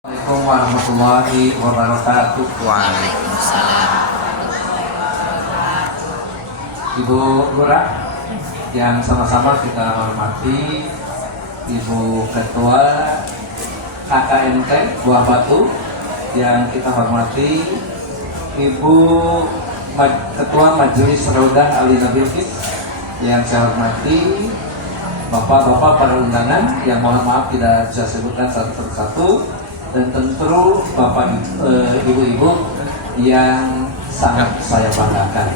Assalamualaikum warahmatullahi wabarakatuh. Waalaikumsalam. Ibu Lurah yang sama-sama kita hormati, Ibu Ketua KKMT Buah Batu yang kita hormati, Ibu Ketua Majelis Raudah Alina Bilqis yang saya hormati, Bapak-bapak para undangan yang mohon maaf tidak bisa sebutkan satu persatu, dan tentu bapak ibu-ibu yang sangat saya banggakan.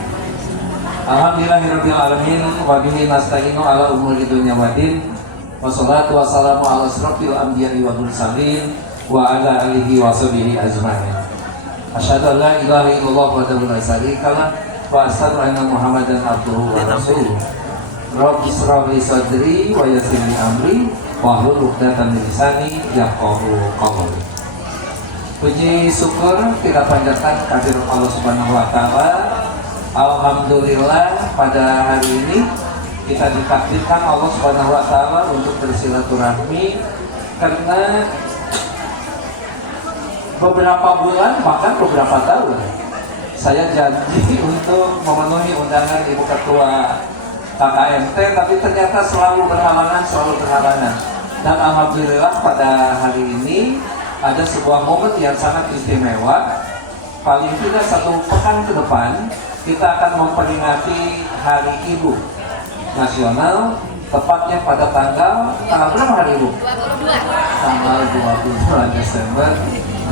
Alhamdulillahirabbil alamin wa bihi nasta'inu ala umuri dunya waddin. Wassalatu wassalamu ala asrofil anbiya'i wal mursalin wa ala alihi wa sahbihi ajmain. Asyhadu an la ilaha illallah wahdahu la syarika lah wa asyhadu anna Muhammadan abduhu wa rasuluh. Rabbi ishrah li sadri wa yassir li amri wahlul 'uqdatam min lisani yafqahu qawli. Puji syukur kita panjatkan kehadirat Allah Subhanahu wa taala. Alhamdulillah pada hari ini kita ditakdirkan Allah Subhanahu wa taala untuk bersilaturahmi karena beberapa bulan bahkan beberapa tahun saya janji untuk memenuhi undangan Ibu Ketua KKMT, tapi ternyata selalu berhalangan. Dan alhamdulillah pada hari ini ada sebuah momen yang sangat istimewa. Paling tidak satu pekan ke depan kita akan memperingati Hari Ibu Nasional, tepatnya pada tanggal berapa hari Ibu? 22. Tanggal 22 Desember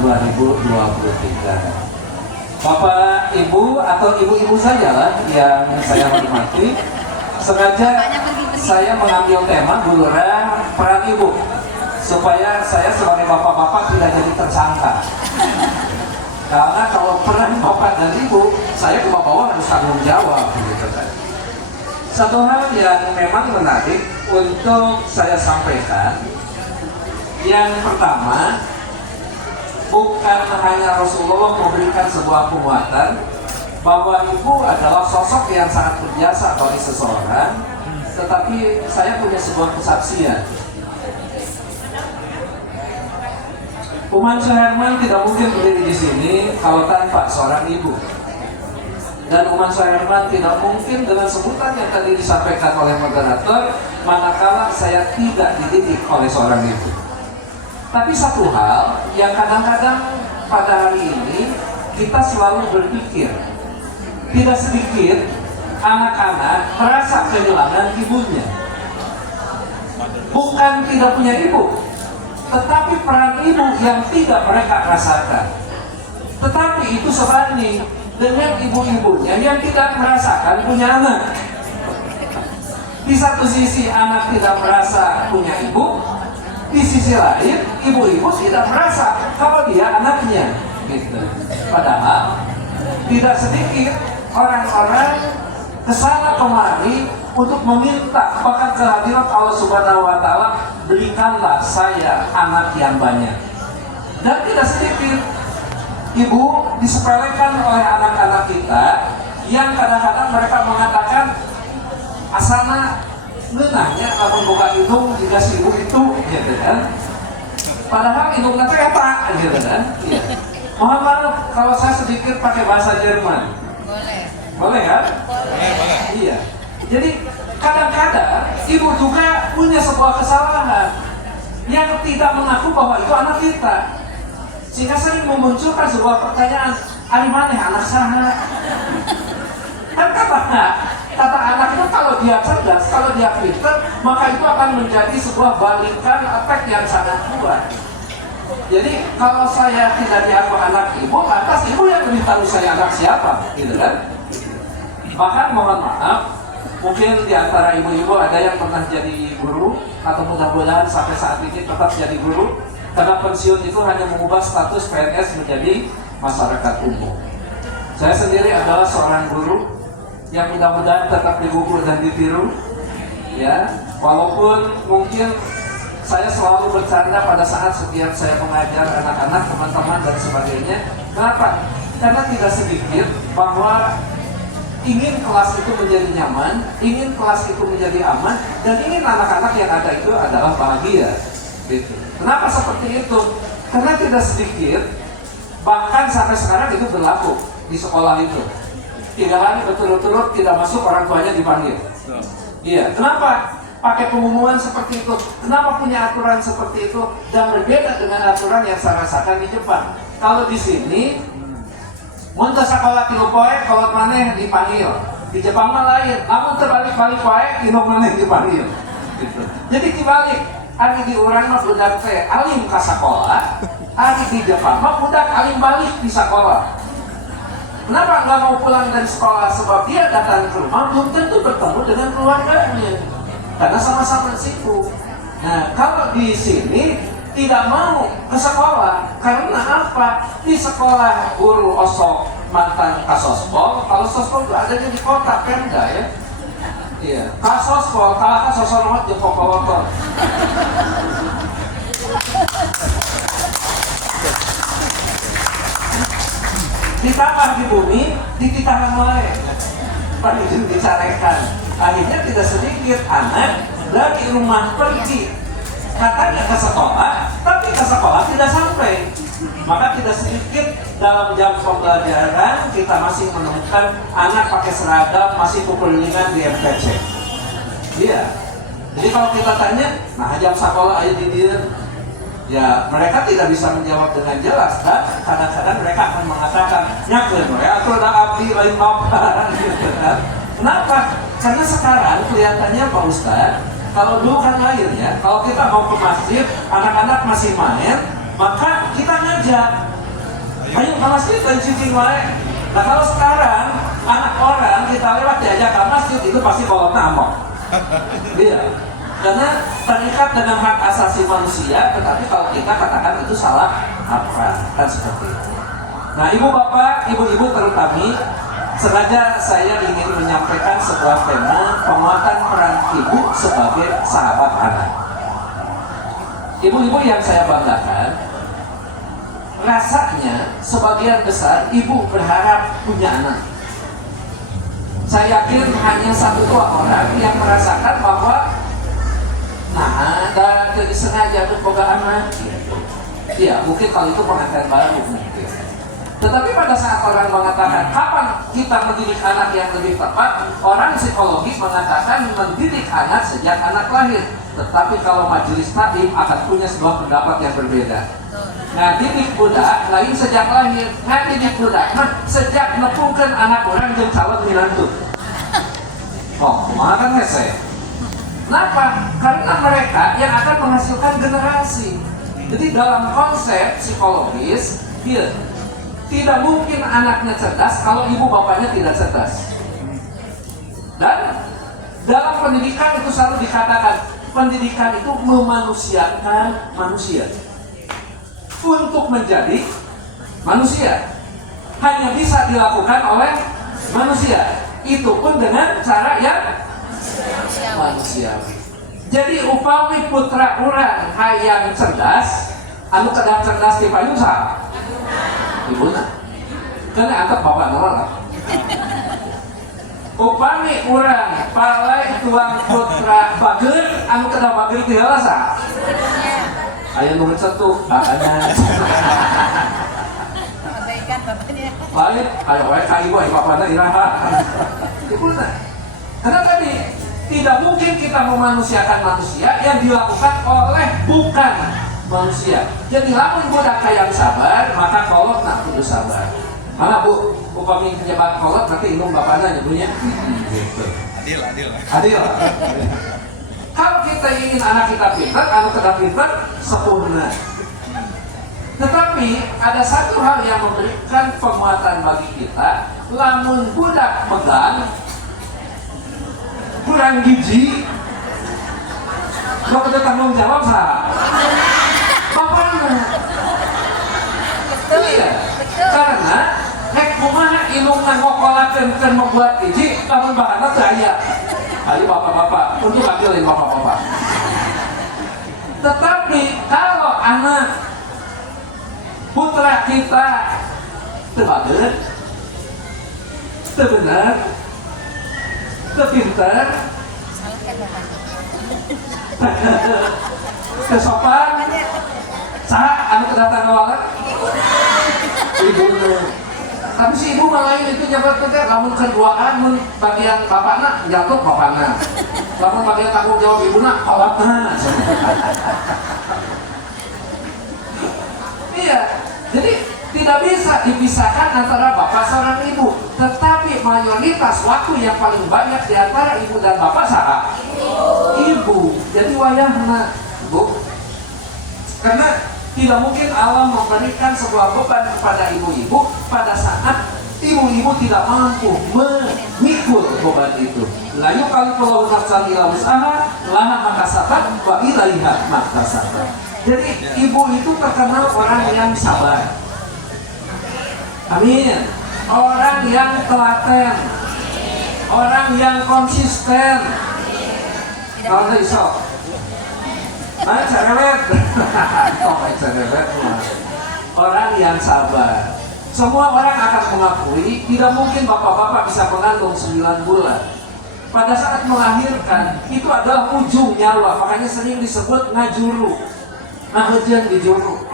2023. Bapak Ibu atau ibu-ibu saja lah yang saya hormati, sengaja saya mengambil tema Bu Lurah peran ibu supaya saya sebagai bapak-bapak tidak jadi tersangka. Karena kalau peran bapak dan ibu, saya ke bawah harus tanggung jawab gitu kan. Satu hal yang memang menarik untuk saya sampaikan, yang pertama, bukan hanya Rasulullah memberikan sebuah penguatan bahwa ibu adalah sosok yang sangat berjasa bagi seseorang, tetapi saya punya sebuah kesaksian. Uman Suherman tidak mungkin berdiri di sini kalau tanpa seorang ibu. Dan Uman Suherman tidak mungkin dengan sebutan yang tadi disampaikan oleh moderator, manakala saya tidak dididik oleh seorang ibu. Tapi satu hal yang kadang-kadang pada hari ini kita selalu berpikir, tidak sedikit anak-anak merasa kehilangan ibunya. Bukan tidak punya ibu, tetapi peran ibu yang tidak mereka rasakan. Tetapi itu sebanding dengan ibu-ibunya yang tidak merasakan punya anak. Di satu sisi anak tidak merasa punya ibu, di sisi lain ibu-ibu tidak merasa kalau dia anaknya gitu. Padahal tidak sedikit orang-orang kesana kemari untuk meminta bahkan kehadiran Allah Subhanahu wa taala, berikanlah saya anak yang banyak. Dan tidak sedikit ibu disepelekan oleh anak-anak kita yang kadang-kadang mereka mengatakan asana ngeunahnya lamun buka hidung jika si ibu itu gitu kan. Padahal hidungnya teh eta gitu kan. Iya. Mohon maaf kalau saya sedikit pakai bahasa Jerman. Boleh kan? Boleh. Iya. Jadi kadang-kadang ibu juga punya sebuah kesalahan yang tidak mengaku bahwa itu anak kita, sehingga sering memunculkan sebuah pertanyaan, "Ari maneh anak saha?" Kan kata anak itu kalau dia cerdas, kalau dia pintar, maka itu akan menjadi sebuah balikan efek yang sangat kuat. Jadi kalau saya tidak dianggap anak ibu, lantas ibu yang lebih tahu saya anak siapa, gitu kan? Bahkan mohon maaf, mungkin di antara ibu-ibu ada yang pernah jadi guru, atau mudah-mudahan sampai saat ini tetap jadi guru, karena pensiun itu hanya mengubah status PNS menjadi masyarakat umum. Saya sendiri adalah seorang guru yang mudah-mudahan tetap digugur dan ditiru, ya. Walaupun mungkin saya selalu bercanda pada saat setiap saya mengajar anak-anak, teman-teman dan sebagainya. Kenapa? Karena tidak sedikit bahwa ingin kelas itu menjadi nyaman, ingin kelas itu menjadi aman, dan ingin anak-anak yang ada itu adalah bahagia. Gitu. Kenapa seperti itu? Karena tidak sedikit, bahkan sampai sekarang itu berlaku di sekolah itu. 3 hari berturut-turut tidak masuk, orang tuanya dipanggil. Iya, kenapa? Pakai pengumuman seperti itu. Kenapa punya aturan seperti itu dan berbeda dengan aturan yang saya rasakan di Jepang? Kalau di sini, muntah sekolah 3 poe, kalau mana dipanggil. Di Jepang mah lain. Namun terbalik-balik poe, inom mana dipanggil. Gitu. Jadi dibalik. Hari di orang mah budak teh alim ke sekolah. Hari di Jepang mah budak alim balik di sekolah. Kenapa nggak mau pulang dari sekolah? Sebab dia datang ke rumah belum tentu bertemu dengan keluarganya, karena sama-sama sibuk. Nah, kalau di sini tidak mau ke sekolah, karena apa? Di sekolah guru osok mantan kasospol. Kalau sospol itu adanya di kota Pemda ya. Iya, kasospol kalah kasospol di Pokolotor. Ditambah di bumi, dititahkan lain. Padahal dicarekan. Akhirnya tidak sedikit anak dari rumah pergi. Katanya ke sekolah, tapi ke sekolah tidak sampai. Maka tidak sedikit dalam jam pembelajaran kita masih menemukan anak pakai seragam masih kelilingan di MPC. Iya. Jadi kalau kita tanya, nah jam sekolah aja di dia. Ya, mereka tidak bisa menjawab dengan jelas, dan kadang-kadang mereka akan mengatakan, nyakin, ya, atau ada abdi lain apa, gitu kan. Kenapa? Karena sekarang kelihatannya Pak Ustadz, kalau dulu kan lain ya, kalau kita mau ke masjid, anak-anak masih main, maka kita ngajak, ayo ke masjid, dan cicing wae. Nah kalau sekarang, anak orang kita lewat diajak ke masjid, itu pasti kolotnya amok. Iya. Karena terikat dengan hak asasi manusia, tetapi kalau kita katakan itu salah apa, kan seperti itu. Nah, ibu bapak, ibu-ibu terutama, sengaja saya ingin menyampaikan sebuah tema penguatan peran ibu sebagai sahabat anak. Ibu-ibu yang saya banggakan, rasanya sebagian besar ibu berharap punya anak. Saya yakin hanya 1-2 orang yang merasakan bahwa nah, ada jadi sengaja untuk boga anak gitu. Iya, mungkin kalau itu pengantin baru mungkin. Tetapi pada saat orang mengatakan kapan kita mendidik anak yang lebih tepat, orang psikologis mengatakan mendidik anak sejak anak lahir. Tetapi kalau majelis taklim akan punya sebuah pendapat yang berbeda. Nah, didik budak lain sejak lahir. Nah, didik budak sejak nepungkeun anak orang jeung calon minantu. Oh, kumaha kan hese? Kenapa? Karena mereka yang akan menghasilkan generasi. Jadi dalam konsep psikologis, tidak mungkin anaknya cerdas kalau ibu bapaknya tidak cerdas. Dan dalam pendidikan itu selalu dikatakan, pendidikan itu memanusiakan manusia untuk menjadi manusia. Hanya bisa dilakukan oleh manusia. Itu pun dengan cara yang manusiawi. Jadi upami putra urang hayang cerdas, anu kedah cerdas di payung saha? Ibuna. Kena angkat bapak nolak. Upami urang palai tuang putra bageur, anu kedah bageur teh heula saha? Aya nu cetuk, ada. Abaikan bapaknya. Lain, ayo wae ka ibu bapana iraha. Ibuna. Karena tadi tidak mungkin kita memanusiakan manusia yang dilakukan oleh bukan manusia. Jadi lamun budak yang sabar, maka kolot nak kudu sabar. Mana bu, upami penyebab kolot nanti indung bapana nyebutnya. Gitu. Adil. Kalau kita ingin anak kita pintar, anak kita pintar sempurna. Tetapi ada satu hal yang memberikan penguatan bagi kita, lamun budak megang kurang gizi, kalau tanggung jawab sah, bapaknya. Iya, karena kumaha ilung ngokolakeun keur membuat gizi, lamun bahanna teu aya. Ayo bapak-bapak, untuk akilin bapak-bapak. Tetapi kalau anak putra kita teu bageut, teu bener, kepintar, kesopan, anu kedatang awalnya ibu tapi si ibu malah itu jabat teh lamun keduaan mun bagian bapakna jatuh bapakna lamun bagian tanggung jawab ibuna awakna iya jadi tidak bisa dipisahkan antara bapak seorang ibu tetapi mayoritas waktu yang paling banyak di antara ibu dan bapak saha ibu jadi wayahna bu karena tidak mungkin Allah memberikan sebuah beban kepada ibu-ibu pada saat ibu-ibu tidak mampu memikul beban itu. La yukallifu nafsan illa wus'aha, laha ma kasabat wa ilaiha ma kasabat. Jadi ibu itu terkenal orang yang sabar. Amin. Orang yang telaten. Orang yang konsisten. Kalau nggak iso. Baik cerewet, orang yang sabar. Semua orang akan mengakui tidak mungkin bapak-bapak bisa mengandung 9 bulan. Pada saat melahirkan itu adalah ujung nyawa, makanya sering disebut ngajuru, ngahejeun di juru.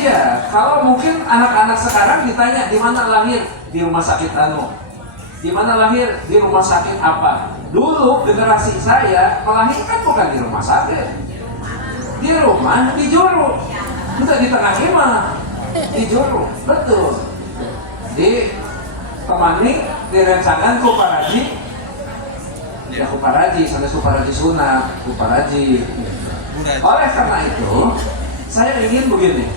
Iya, kalau mungkin anak-anak sekarang ditanya di mana lahir di rumah sakit anu, di mana lahir di rumah sakit apa. Dulu generasi saya melahirkan bukan di rumah sakit. Di rumah, di juru. Kita di tengah lima, di juru. Betul. Di temani, di rencangan kuparaji. Ya kuparaji, sampai kuparaji sunat, kuparaji. Oleh karena itu, saya ingin begini.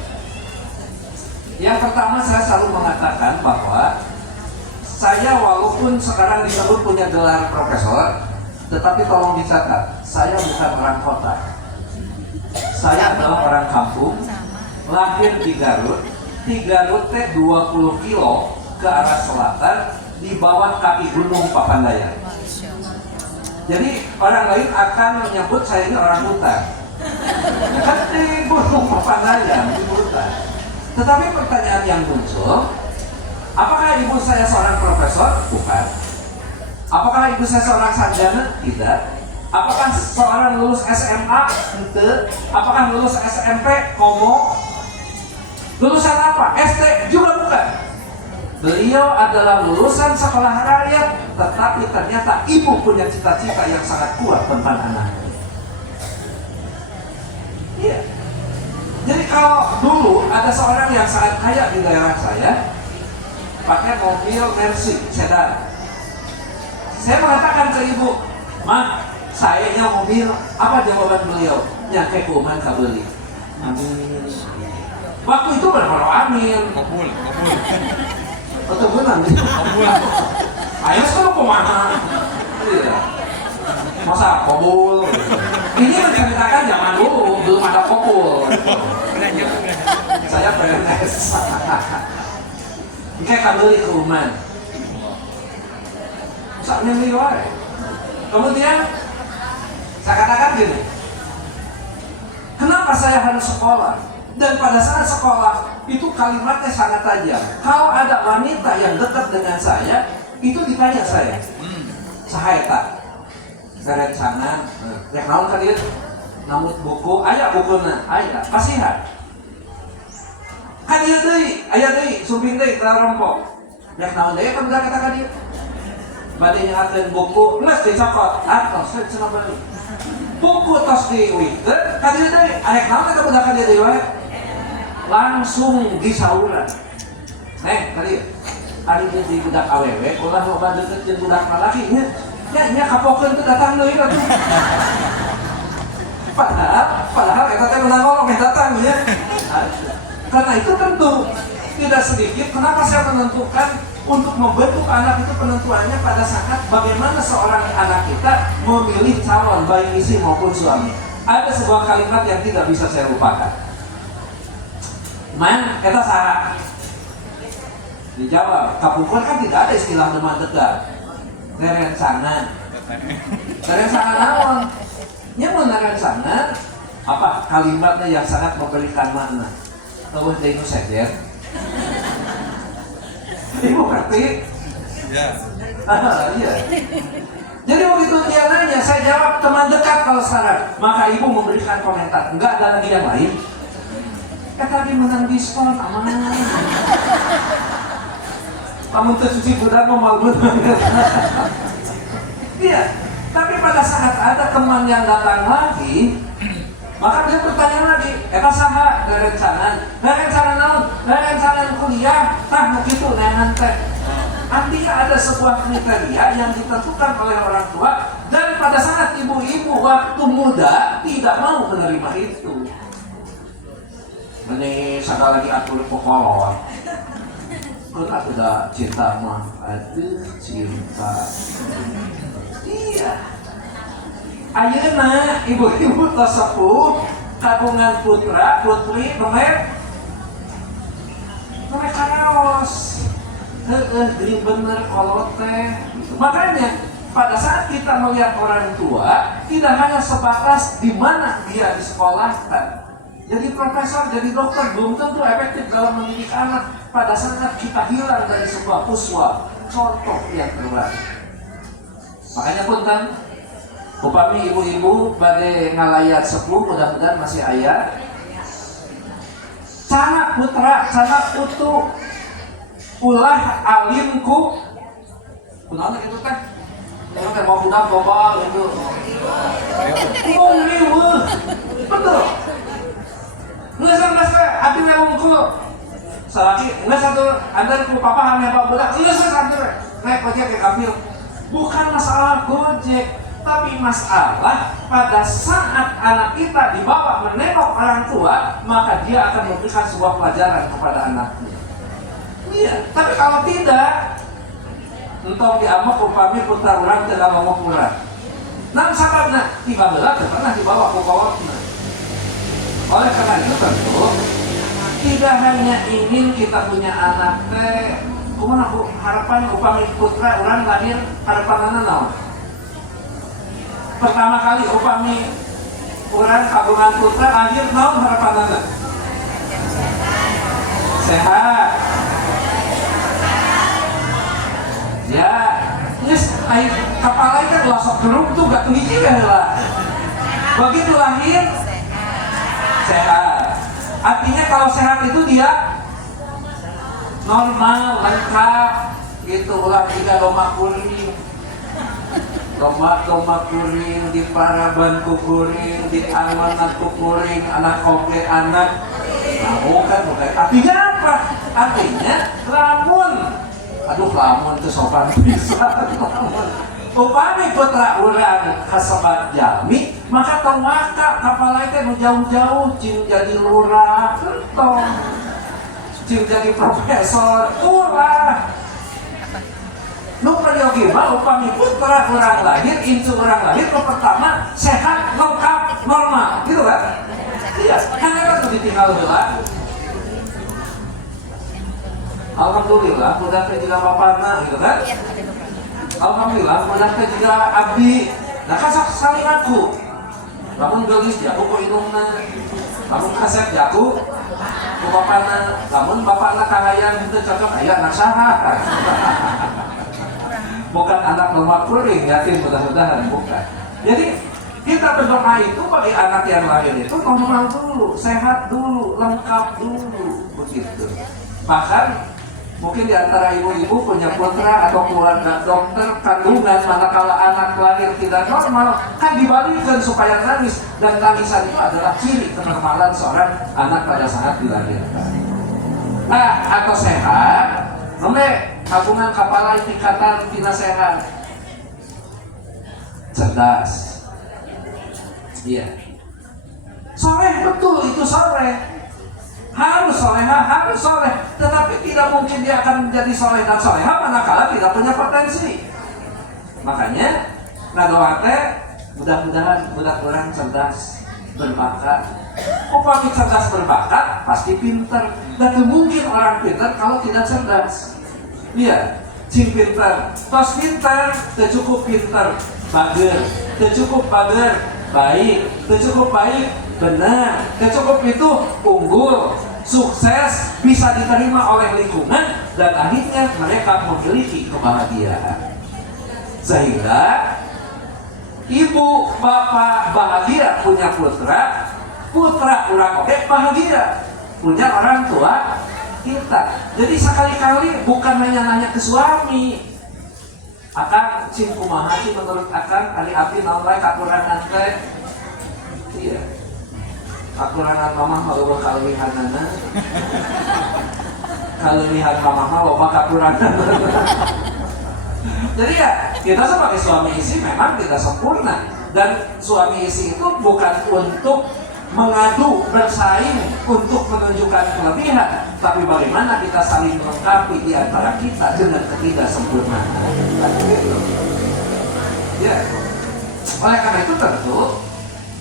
Yang pertama saya selalu mengatakan bahwa saya walaupun sekarang disebut punya gelar profesor, tetapi tolong dicatat, saya bukan orang kota. Saya adalah orang kampung, lahir di Garut. Di Garut teh 20 kilo ke arah selatan di bawah kaki gunung Papandayan. Jadi orang lain akan menyebut saya ini orang hutan. Ya kan di gunung Papandayan, di hutan. Tetapi pertanyaan yang muncul, apakah ibu saya seorang profesor? Bukan. Apakah ibu saya seorang sarjana? Tidak. Apakah seorang lulus SMA? Ente. Apakah lulus SMP? Komo. Lulusan apa? SD? Juga bukan. Beliau adalah lulusan sekolah rakyat, tetapi ternyata ibu punya cita-cita yang sangat kuat tentang anaknya. Iya. Jadi kalau dulu ada seorang yang sangat kaya di daerah saya, pakai mobil Mercy sedan. Saya mengatakan ke ibu, "Ma, sayanya mobil." Apa jawaban beliau? Nyake kuman kabeli. Amin. Waktu itu benar-benar amin. Kabul. Atau benar? Kabul. Ayo sekarang kumaha? Iya. Masa kabul? Ini menceritakan zaman dulu belum ada kabul. Saya PNS. Nyake kabeli kuman. Saatnya liwat. Kemudian saya katakan gini, kenapa saya harus sekolah? Dan pada saat sekolah itu kalimatnya sangat tajam. Kalau ada wanita yang dekat dengan saya, itu ditanya saya, "Sahaeta, garencangan, rek naon ka dieu? Namut buku, aya bukuna, aya, kasihan. Ka dieu deui, aya deui, sumping deui tarompo. Rek naon deui ka budak eta ka dieu?" Bade nyahatkeun buku, geus dicokot, atos saya cenah balik. Buku tos diwikeun, ka dieu deui, arek naon eta budak ka dieu deui wae? Langsung disauran. Tadi hari di budak awewe, ulah loba deket jeung budak lalaki nya. Nya kapokeun teh datang deui atuh. Padahal eta teh meunang ngomong datang ya. Karena itu tentu tidak sedikit kenapa saya menentukan untuk membentuk anak itu penentuannya pada saat bagaimana seorang anak kita memilih calon baik istri maupun suami. Ada sebuah kalimat yang tidak bisa saya lupakan. Man, kita salah. Dijawab, kapukun kan tidak ada istilah teman dekat. Rerencangan. Rerencangan naon? Nya mun rerencangan apa kalimatnya yang sangat memberikan makna. Teueuh deui nu sejer. Ibu ngerti? Ya. Iya. Jadi begitu dia nanya, saya jawab teman dekat kalau sekarang. Maka ibu memberikan komentar, enggak ada lagi yang lain. tadi menang diskon, aman. Kamu tercuci budak mau malu. Iya, tapi pada saat ada teman yang datang lagi, maka dia bertanya lagi, saha rencana naon, rencana kuliah, begitu nehan teh. Artinya ada sebuah kriteria yang ditentukan oleh orang tua, dan pada saat ibu-ibu waktu muda tidak mau menerima itu. Ini segala lagi atur pokolon. Kita sudah cinta mah, aduh cinta. Iya. Ayeuna ibu-ibu tersebut kagungan putra putri mereka karaos. Gering bener kolot teh. Makanya pada saat kita melihat orang tua tidak hanya sebatas di mana dia disekolahkan. Jadi profesor, jadi dokter belum tentu efektif dalam mendidik anak pada saat kita hilang dari sebuah uswa, contoh yang terbaik. Makanya pun kan, upami ibu-ibu badai ngalayat sepuh, mudah-mudahan masih ayah. Canak putra, canak putu, ulah alimku, kunaon gitu teh? Yang teh mau budak bobal itu. Weuh, betul. Nggak sampai abdi ngomongku salaki nggak satu anda ku papa hanya bawa budak nggak satu naik gojek ke kafir. Bukan masalah gojek, tapi masalah pada saat anak kita dibawa menengok orang tua, maka dia akan memberikan sebuah pelajaran kepada anaknya. Iya, tapi kalau tidak, entong diamak upami putra orang tidak ngomong kurang. Nah, sababna tiba belah pernah dibawa ke kawatna. Oleh karena itu tentu tidak hanya ingin kita punya anak teh, kumaha harapan upami putra orang lahir harapanana naon? Pertama kali upami orang kagungan putra lahir naon harapanana? Sehat. Ya, geus ai kapal itu gosok gerung tuh gak tuh hiji lah. Begitu lahir sehat. Artinya kalau sehat itu dia normal, lengkap gitu. Ulah juga domba kuring, domba kuring, di paraban kuring, di amanat kuring, anak oke anak. Nah, bukan. Artinya apa? Artinya lamun itu sopan bisa. Upami putra urang kasebat jalmi, maka tawaka kapal itu jauh-jauh cing jadi lurah, entong cing jadi profesor, ulah. Nu prayogi mah upami putra urang lahir, incu urang lahir, pertama sehat, lengkap, normal, gitu kan? Iya, hanya kan ditinggal heula. Alhamdulillah, mudah juga bapakna, gitu kan? Alhamdulillah, mudah juga abdi. Nah, kasar saling aku. Namun gelis jago ku indungna. Namun kasep jago ku bapakna. Namun bapakna kahayang itu cocok aya anak saha. Bukan anak nomor kuring, yakin mudah-mudahan bukan. Jadi kita berdoa itu bagi anak yang lahir itu normal dulu, sehat dulu, lengkap dulu, begitu. Bahkan mungkin di antara ibu-ibu punya putra atau keluarga dokter kandungan, manakala anak lahir tidak normal, kan dibalikan supaya nangis, dan tangisan itu adalah ciri kenormalan seorang anak pada saat dilahirkan. Nah, atau sehat, kagungan kepala tingkatan tina sehat, cerdas, iya, soleh, betul itu soleh. Harus soleha, harus soleh, tetapi tidak mungkin dia akan menjadi soleh dan soleha manakala tidak punya potensi. Makanya ngadoa teh mudah-mudahan budak orang cerdas, berbakat. Upami cerdas berbakat pasti pintar, dan mungkin orang pintar kalau tidak cerdas. Iya, cing pintar, tos pintar, cukup pintar, bager, cukup bager, baik, cukup baik, benar, cukup itu unggul, sukses, bisa diterima oleh lingkungan, dan akhirnya mereka memiliki kebahagiaan. Sehingga ibu bapak bahagia punya putra, putra urang oke bahagia. punya orang tua kita. Jadi sekali-kali bukan hanya nanya ke suami, Akang cing kumaha sih menurut Akang ari abdi naon wae kakurangan teh. Iya. Kakurangan mamah mah loba kaluwihanana. Kaluwihan mamah mah loba kakurangan. Jadi ya kita sebagai suami istri memang tidak sempurna, dan suami istri itu bukan untuk mengadu bersaing untuk menunjukkan kelebihan, tapi bagaimana kita saling melengkapi di antara kita dengan ketidaksempurnaan. Ya, oleh karena itu tentu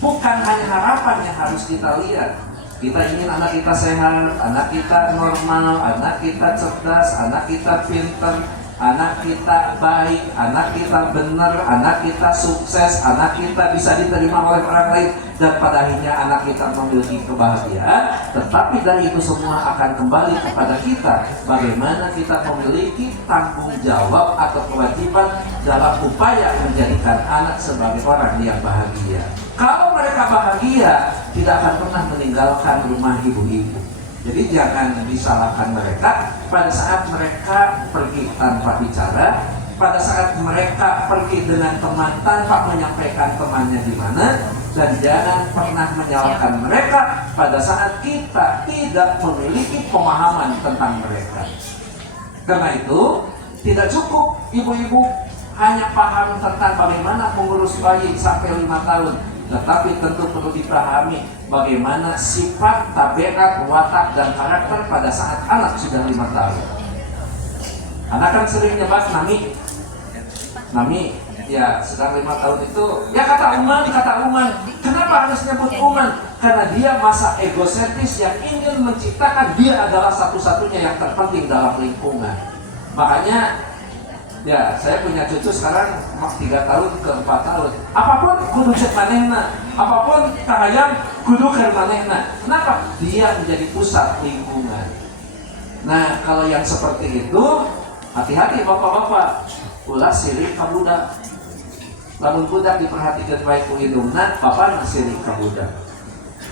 bukan hanya harapan yang harus kita lihat. Kita ingin anak kita sehat, anak kita normal, anak kita cerdas, anak kita pintar, anak kita baik, anak kita benar, anak kita sukses, anak kita bisa diterima oleh orang lain, dan pada akhirnya anak kita memiliki kebahagiaan. Tetapi dari itu semua akan kembali kepada kita, bagaimana kita memiliki tanggung jawab atau kewajiban dalam upaya menjadikan anak sebagai orang yang bahagia. Kalau mereka bahagia, tidak akan pernah meninggalkan rumah ibu-ibu. Jadi jangan disalahkan mereka pada saat mereka pergi tanpa bicara, pada saat mereka pergi dengan teman tanpa menyampaikan temannya di mana, dan jangan pernah menyalahkan mereka pada saat kita tidak memiliki pemahaman tentang mereka. Karena itu tidak cukup ibu-ibu hanya paham tentang bagaimana mengurus bayi sampai 5 tahun, tetapi tentu perlu dipahami bagaimana sifat, tabiat, watak, dan karakter pada saat anak sudah 5 tahun. Anak kan sering nyebut Nami, ya sedang 5 tahun itu, ya kata Uman. Kenapa harus nyebut Uman? Karena dia masa egosentris yang ingin menciptakan dia adalah satu-satunya yang terpenting dalam lingkungan. Makanya, ya, saya punya cucu sekarang 3 tahun ke 4 tahun. Apapun kudu cek manehna, apapun kahayang kudu keur manehna. Kenapa? Dia menjadi pusat lingkungan. Nah, kalau yang seperti itu, hati-hati bapak-bapak. Ulah sirik ka budak. Lamun budak diperhatikan baik ku indungna, bapana sirik ka budak.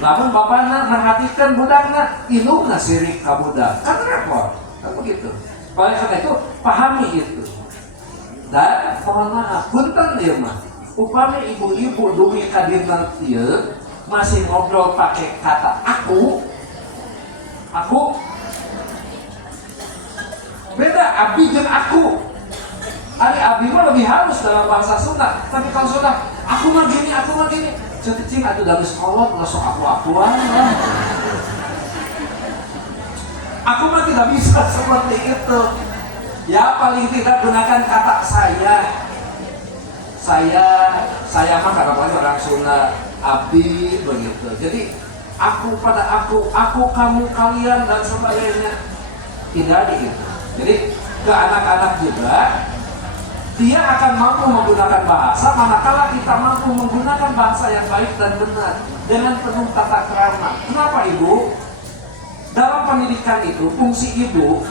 Lamun bapana merhatikan budakna, indungna sirik ka budak. Kan repot. Kan begitu. Oleh karena itu, pahami itu. Dan mohon maaf, punten dia mah. Upami ibu-ibu dumi kadirna ieu masih ngobrol pakai kata aku. Beda abdi jeung aku. Ari abdi mah lebih halus dalam bahasa Sunda. Tapi kalau Sunda, aku mah gini. Cing atuh dari sekolot lah sok aku-akuan lah. Aku mah tidak bisa seperti itu. Ya paling tidak gunakan kata saya. Saya mah kadang-kadang orang Sunda, abdi begitu. Jadi aku pada aku, kamu, kalian, dan sebagainya. Tidak gitu. Jadi ke anak-anak juga, dia akan mampu menggunakan bahasa manakala kita mampu menggunakan bahasa yang baik dan benar dengan penuh tata krama. Kenapa Ibu? Dalam pendidikan itu, fungsi ibu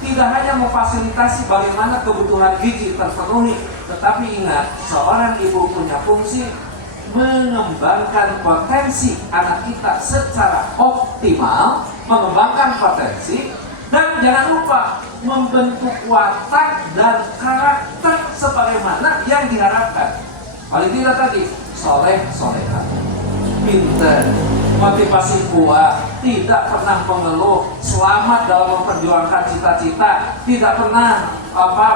tidak hanya memfasilitasi bagaimana kebutuhan gizi terpenuhi, tetapi ingat, seorang ibu punya fungsi mengembangkan potensi anak kita secara optimal, mengembangkan potensi, dan jangan lupa membentuk watak dan karakter sebagaimana yang diharapkan. Paling tidak tadi, soleh-soleha, pintar, motivasi kuat, tidak pernah mengeluh, selamat dalam memperjuangkan cita-cita, tidak pernah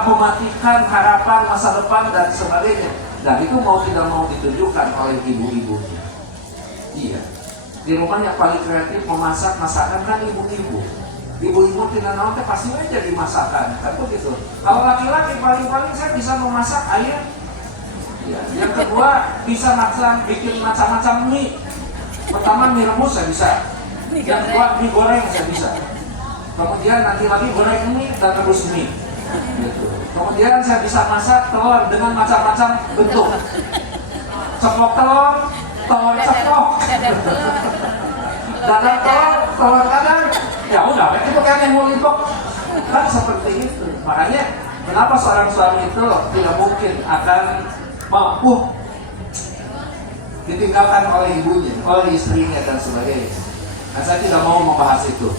mematikan harapan masa depan dan sebagainya. Dan itu mau tidak mau ditunjukkan oleh ibu-ibunya. Iya, di rumah yang paling kreatif memasak masakan kan ibu-ibu. Ibu-ibu tidak naon teh pasti aja dimasakan, kan begitu. Kalau laki-laki paling-paling saya bisa memasak ayam. Ya. Yang kedua bisa bikin macam-macam mie. Pertama mie rebus saya bisa. Yang kedua mie goreng saya bisa. Kemudian nanti lagi goreng mie dan rebus mie. Gitu. Kemudian saya bisa masak telur dengan macam-macam bentuk. Ceplok telur ceplok. Dadar telur dadar. Ya udah, itu kan yang mau limpok. Kan seperti itu. Makanya kenapa seorang suami itu tidak mungkin akan ditinggalkan oleh ibunya, oleh istrinya dan sebagainya. Nah, saya tidak mau membahas itu.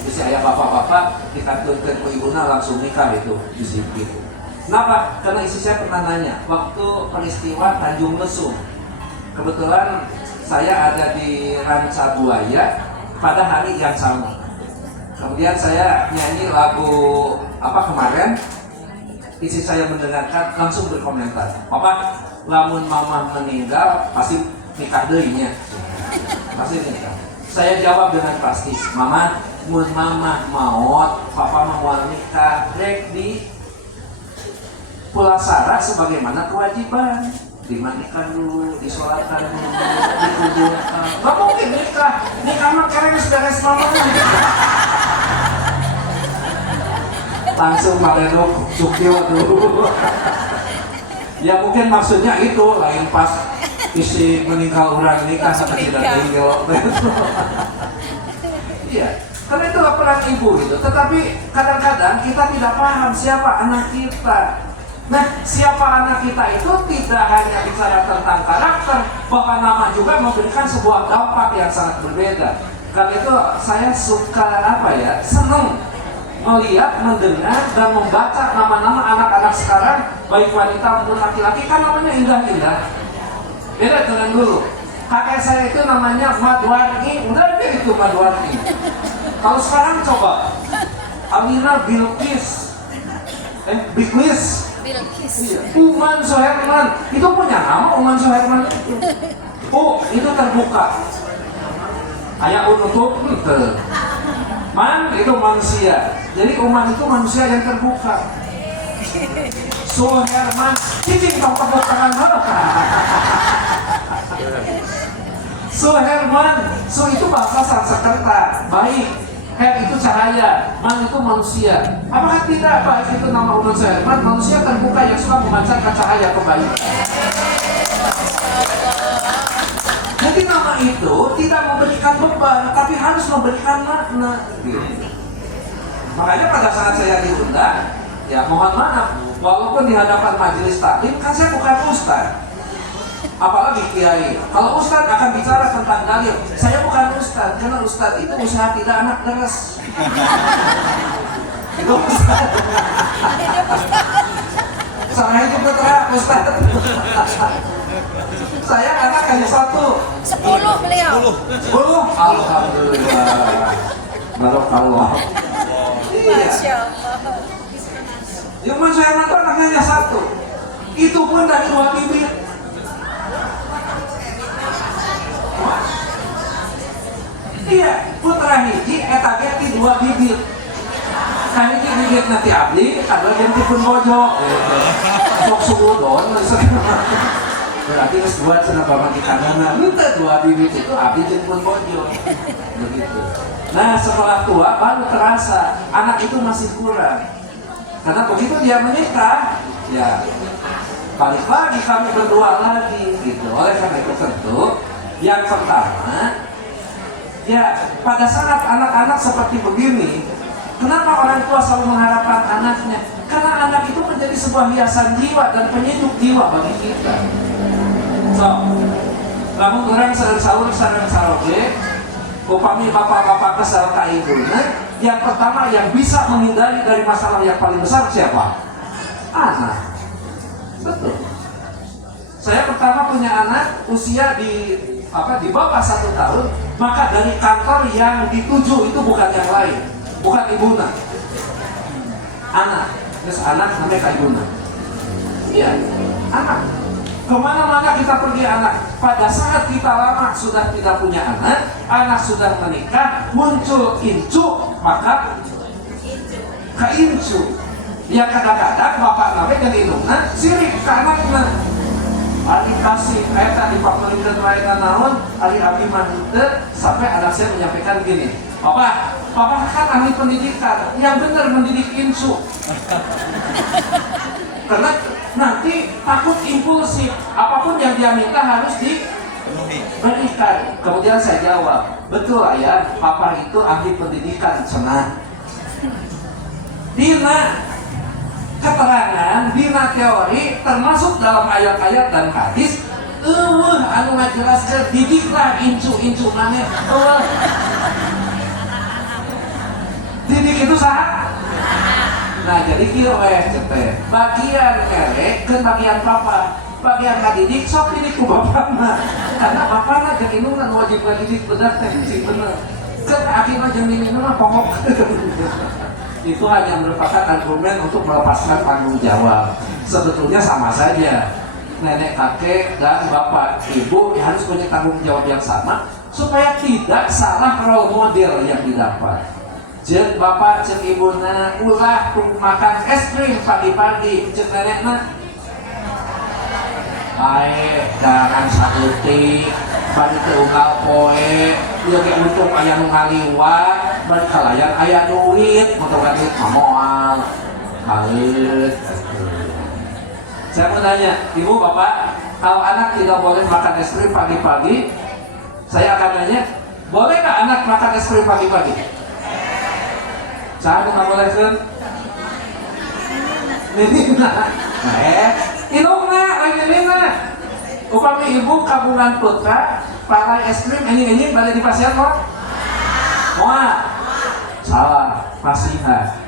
Bisa ayah bapak-bapak dikantorkan ke ibuna langsung nikah itu di sini. Kenapa? Karena istri saya pernah nanya waktu peristiwa Tanjung Lesung. Kebetulan saya ada di Ranca Buaya pada hari yang sama. Kemudian saya nyanyi lagu apa kemarin, istri saya mendengarkan langsung berkomentar, "Papa, lamun mama meninggal pasti nikah deuinya." Pasti nikah. Saya jawab dengan pasti, "Mama, mun mama maot, papa mau nikah rek di pulasara sebagaimana kewajiban. Dimandikan dulu, disolatkan dulu, dikuburkan. Gak mungkin nikah mah keren beres mamanya." Langsung maledok cukio dulu. Ya mungkin maksudnya itu, lain pas isi meninggal orang nikah sama tidak tinggal. Iya, karena itulah peran ibu gitu. Tetapi kadang-kadang kita tidak paham siapa anak kita. Nah, siapa anak kita itu tidak hanya bicara tentang karakter, bahkan nama juga memberikan sebuah dampak yang sangat berbeda. Karena itu saya suka senang melihat, mendengar, dan membaca nama-nama anak-anak sekarang, baik wanita maupun laki-laki, kan namanya indah-indah. Beda dengan dulu. Kakek saya itu namanya Madwarni, udah ada itu Madwarni. Kalau sekarang coba, Amina Bilqis, Bilqis. Iya. Uman Soherman, itu punya nama Uman Soherman itu. Oh, itu terbuka. Ayah unutup, Man itu manusia. Jadi Uman itu manusia yang terbuka. Soherman, cicing dong tepuk tangan mana? Soherman, So itu bahasa Sanskerta, baik. Her itu cahaya, Man itu manusia. Apakah tidak baik itu nama Uman Soherman? Manusia terbuka yang suka memancarkan cahaya kebaikan. Jadi nama itu tidak memberikan beban, tapi harus memberikan makna. Makanya pada saat saya diundang, ya mohon maaf, walaupun di hadapan majelis taklim, kan saya bukan ustaz. Apalagi kiai. Kalau ustaz akan bicara tentang dalil, saya bukan ustaz, karena ustaz itu usaha tidak anak deres. Itu ustaz. Saya itu putra ustaz. Saya anak hanya 10 beliau. 10? Alhamdulillah. Barakallah. Iya. Masya Allah. Uman Soherman itu anaknya hanya 1. Itu pun dari 2 bibit. Iya, putra hiji eta ge ti 2 bibit. Kan hiji bibit nanti abdi, kadua jeung tipun bojo. Sok suudon berarti geus 2 cenah bapak di kanana. Henteu 2 bibit itu abdi jeung pun bojo. Begitu. Nah, setelah tua baru terasa anak itu masih kurang. Karena begitu dia menikah, ya balik lagi kami berdua lagi gitu. Oleh karena itu tentu yang pertama, ya pada saat anak-anak seperti begini, kenapa orang tua selalu mengharapkan anaknya? Karena anak itu menjadi sebuah hiasan jiwa dan penyejuk jiwa bagi kita. So, namun orang sahur sareng saroge, upami bapak-bapak kesal ka ibuna, yang pertama yang bisa menghindari dari masalah yang paling besar siapa? Anak. Betul. Saya pertama punya anak usia di bawah 1 tahun, maka dari kantor yang dituju itu bukan yang lain, bukan ibuna, anak. Terus anak sampai ke ibuna. Iya, anak. Kemana-mana kita pergi anak. Pada saat kita lama sudah tidak punya anak sudah menikah, muncul incu, maka keincu. Ya kadang-kadang bapak nabe dan indungna sirik ke anaknya. Ari kasih, tadi pak melintang layanan naon, ari abdi manute, sampai anak saya menyampaikan gini, Papa kan ahli pendidikan, yang benar mendidik insu. Karena nanti takut impulsif, apapun yang dia minta harus diberikan. Kemudian saya jawab, betul ayah, papa itu ahli pendidikan, cenah. Dina keterangan, dina teori, termasuk dalam ayat-ayat dan hadis, anu ngajelaskeun didiklah incu maneh. Didik itu saha? Nah jadi kieu cepet. Bagian erek keun bagian papa. Bagian ngadidik sok didik ku bapana. Karena bapana jeung indungna wajib ngadidik bener teh sing bener. Keun akhirna jeung minina mah pokok. Itu hanya merupakan argumen untuk melepaskan tanggung jawab. Sebetulnya sama saja. Nenek, kakek, dan bapak, ibu harus punya tanggung jawab yang sama supaya tidak salah role model yang didapat. Jeung bapak, jeung ibuna ulah makan es krim pagi-pagi, jeung nenekna baik, jangan saeutik, bari teu unggal poe, ieu ge untung aya nu ngaliwat, bari kalayan aya duit, motokan duit mamoal, haeut. Saya mau tanya, ibu, bapak, kalau anak tidak boleh makan es krim pagi-pagi, saya akan nanya, boleh nggak anak makan es krim pagi-pagi? Saya nggak boleh kan? Nina, inungna, lagi nina. Upami ibu kabungan putra, pakai es krim, ini balik di pasien kok? Moa, salah, pasihan.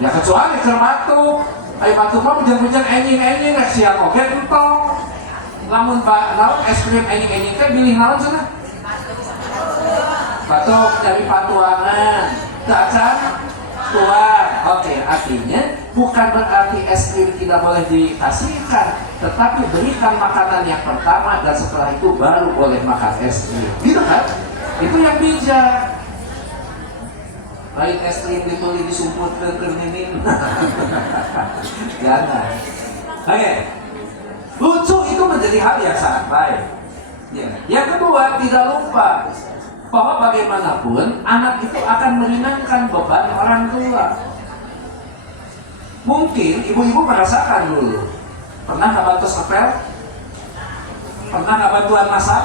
Ya kecuali keur batuk, ayo batuk mah hujan-hujan enjing rek siang oge entong. Lamun naon es krim enjing teh bilih naon cenah? Batuk dari patuangan, cacan tuan. Oke, artinya bukan berarti es krim tidak boleh dikasihkan, tetapi berikan makanan yang pertama dan setelah itu baru boleh makan es krim. Gitu kan? Itu yang bijak. Lain es krim dibeli disumput ke kerminin. Jangan. Oke. Lucu itu menjadi hal yang sangat baik. Ya. Yang kedua, tidak lupa bahwa bagaimanapun anak itu akan meringankan beban orang tua. Mungkin ibu-ibu merasakan dulu. Pernah nggak bantu ngepel? Pernah nggak bantuan masak?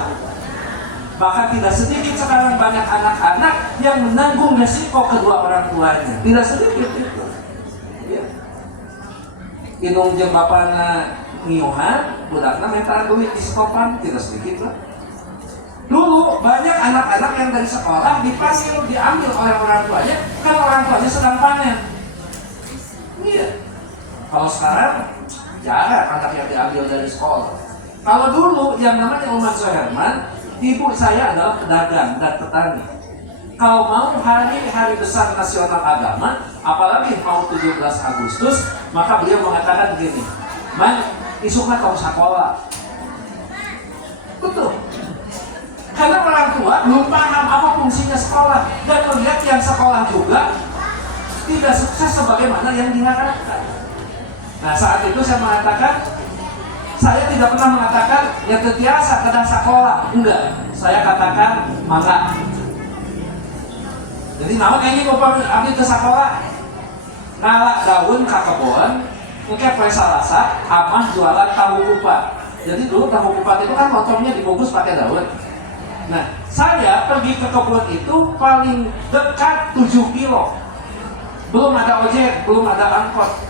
Bahkan tidak sedikit sekarang banyak anak-anak yang menanggung resiko kedua orang tuanya. Tidak sedikit itu. Ya. Inung jeung bapana ngiyuhan, budakna minta duit di stopan, tidak sedikit lah. Dulu banyak anak-anak yang dari sekolah dipanggil, diambil oleh orang tuanya karena orang tuanya sedang panen. Iya. Kalau sekarang jarang anak yang diambil dari sekolah. Kalau dulu yang namanya Uman Soherman, ibu saya adalah pedagang dan petani. Kalau mau hari besar nasional agama, apalagi mau 17 Agustus, maka beliau mengatakan begini, Man, isukna kau sekolah. Betul. Karena orang tua belum paham apa fungsinya sekolah dan melihat yang sekolah juga tidak sukses sebagaimana yang diharapkan. Nah saat itu saya mengatakan, saya tidak pernah mengatakan ya tetiasa kedah sekolah, enggak. Saya katakan mangga. Jadi naon ini upami abdi ke sekolah, ngalak daun ka kebon, engke poe Salasa amah jualan tahu kupat. Jadi dulu tahu kupat itu kan lontongnya dibungkus pakai daun. Nah, saya pergi ke kebun itu paling dekat 7 kilo. Belum ada ojek, belum ada angkot.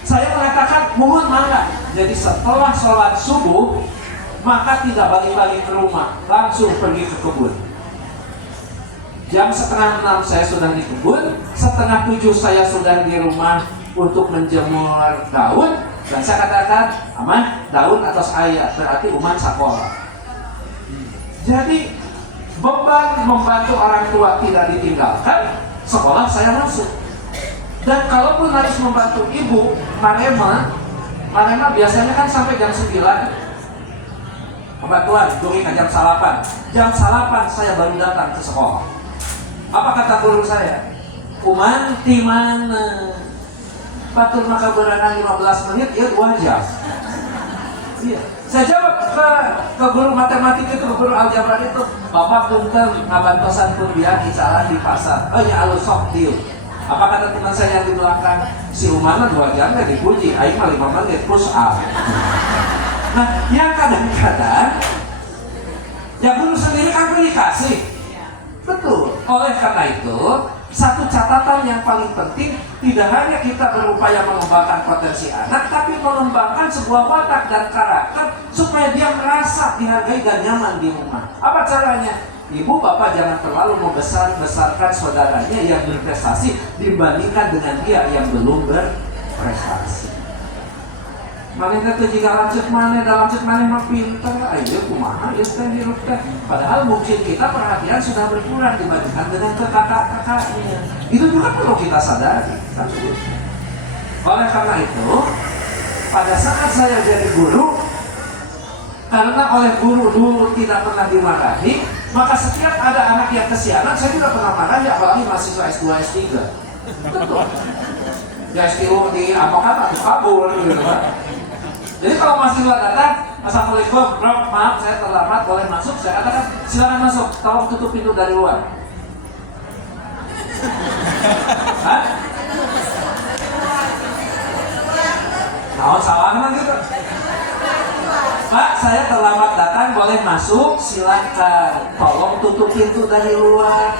Saya mengatakan mohon mangga. Jadi setelah sholat subuh, maka tidak balik-balik ke rumah, langsung pergi ke kebun. Jam 5:30 saya sudah di kebun, 6:30 saya sudah di rumah untuk menjemur daun. Dan saya katakan, Amah, daun atas ayah, berarti umat sekolah. Jadi beban membantu orang tua tidak ditinggalkan, sekolah saya masuk. Dan kalaupun harus membantu ibu, Marema biasanya kan sampai jam 9. Pembantuan, duri ke jam 8. Jam 8 saya baru datang ke sekolah. Apa kata guru saya? Uman di mana? Batur maka berenang 15 menit, ya 2 jam. Iya. Saya jawab ke guru matematika itu, ke guru aljabar itu, Bapak punten ngabantosan pun biar isalah di pasar. Oh ya alus sok diu. Apa kata teman saya yang di belakang? Si Umana 2 jam ya dipuji, aing mah 5 menit push up. Nah, yang kadang-kadang ya guru sendiri kan beri kasih. Betul. Oleh karena itu, satu catatan yang paling penting, tidak hanya kita berupaya mengembangkan potensi anak, tapi mengembangkan sebuah watak dan karakter supaya dia merasa dihargai dan nyaman di rumah. Apa caranya? Ibu bapak jangan terlalu membesarkan saudaranya yang berprestasi dibandingkan dengan dia yang belum berprestasi. Mana itu jika lanjut mana mah pinter, ayo kumaha ya teh hirup teh. Padahal mungkin kita perhatian sudah berkurang dibandingkan dengan ke kakak-kakaknya. Itu juga perlu kita sadari. Oleh karena itu, pada saat saya jadi guru, karena oleh guru dulu tidak pernah dimarahi, maka setiap ada anak yang kesianan, saya tidak pernah marahi, apalagi mahasiswa S2, S3. Betul. Ya S3 di apa kabur gitu kan. Jadi kalau mahasiswa datang, assalamualaikum, bro, maaf saya terlambat, boleh masuk? Saya katakan silakan masuk, tolong tutup pintu dari luar. Hah? Nah, salah kan gitu. Pak, saya terlambat datang, boleh masuk? Silakan. Tolong tutup pintu dari luar.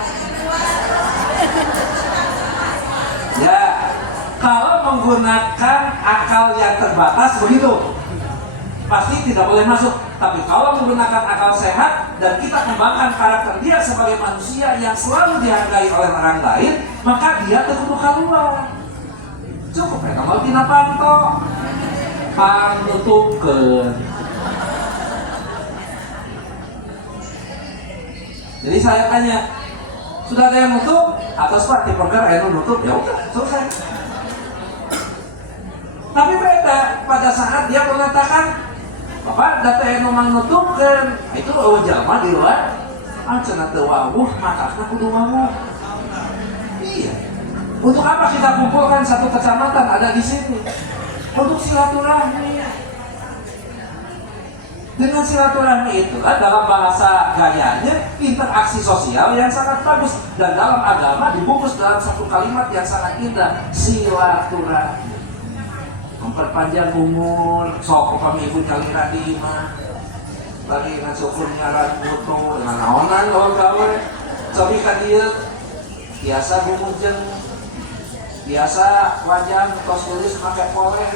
Ya, kalau menggunakan akal yang terbatas begitu, pasti tidak boleh masuk. Tapi kalau menggunakan akal sehat dan kita kembangkan karakter dia sebagai manusia yang selalu dihargai oleh orang lain, maka dia terbuka luar. Cukup ya, kalau tina panto, panutupkeun. Jadi saya tanya, sudah ada yang nutup? Atas Pak, di program yang nutup, ya udah, selesai. Tapi beda, pada saat dia mengatakan, Bapak, data yang memang nutup kan, itu jalma di luar, cenah teu wawuh, makasna kudu wawuh. Iya. Untuk apa kita kumpulkan satu kecamatan ada di sini? Untuk silaturahmi. Dengan silaturahmi itu dalam bahasa gayanya interaksi sosial yang sangat bagus, dan dalam agama dibungkus dalam satu kalimat yang sangat indah, silaturahmi. Memperpanjang umur, sok kami ibu nyalira di imah, lagi dengan syukur nyaran mutu dengan naonan lo gawe, sorry ka dieu biasa gumujeng, biasa wajah tos tulis make pole.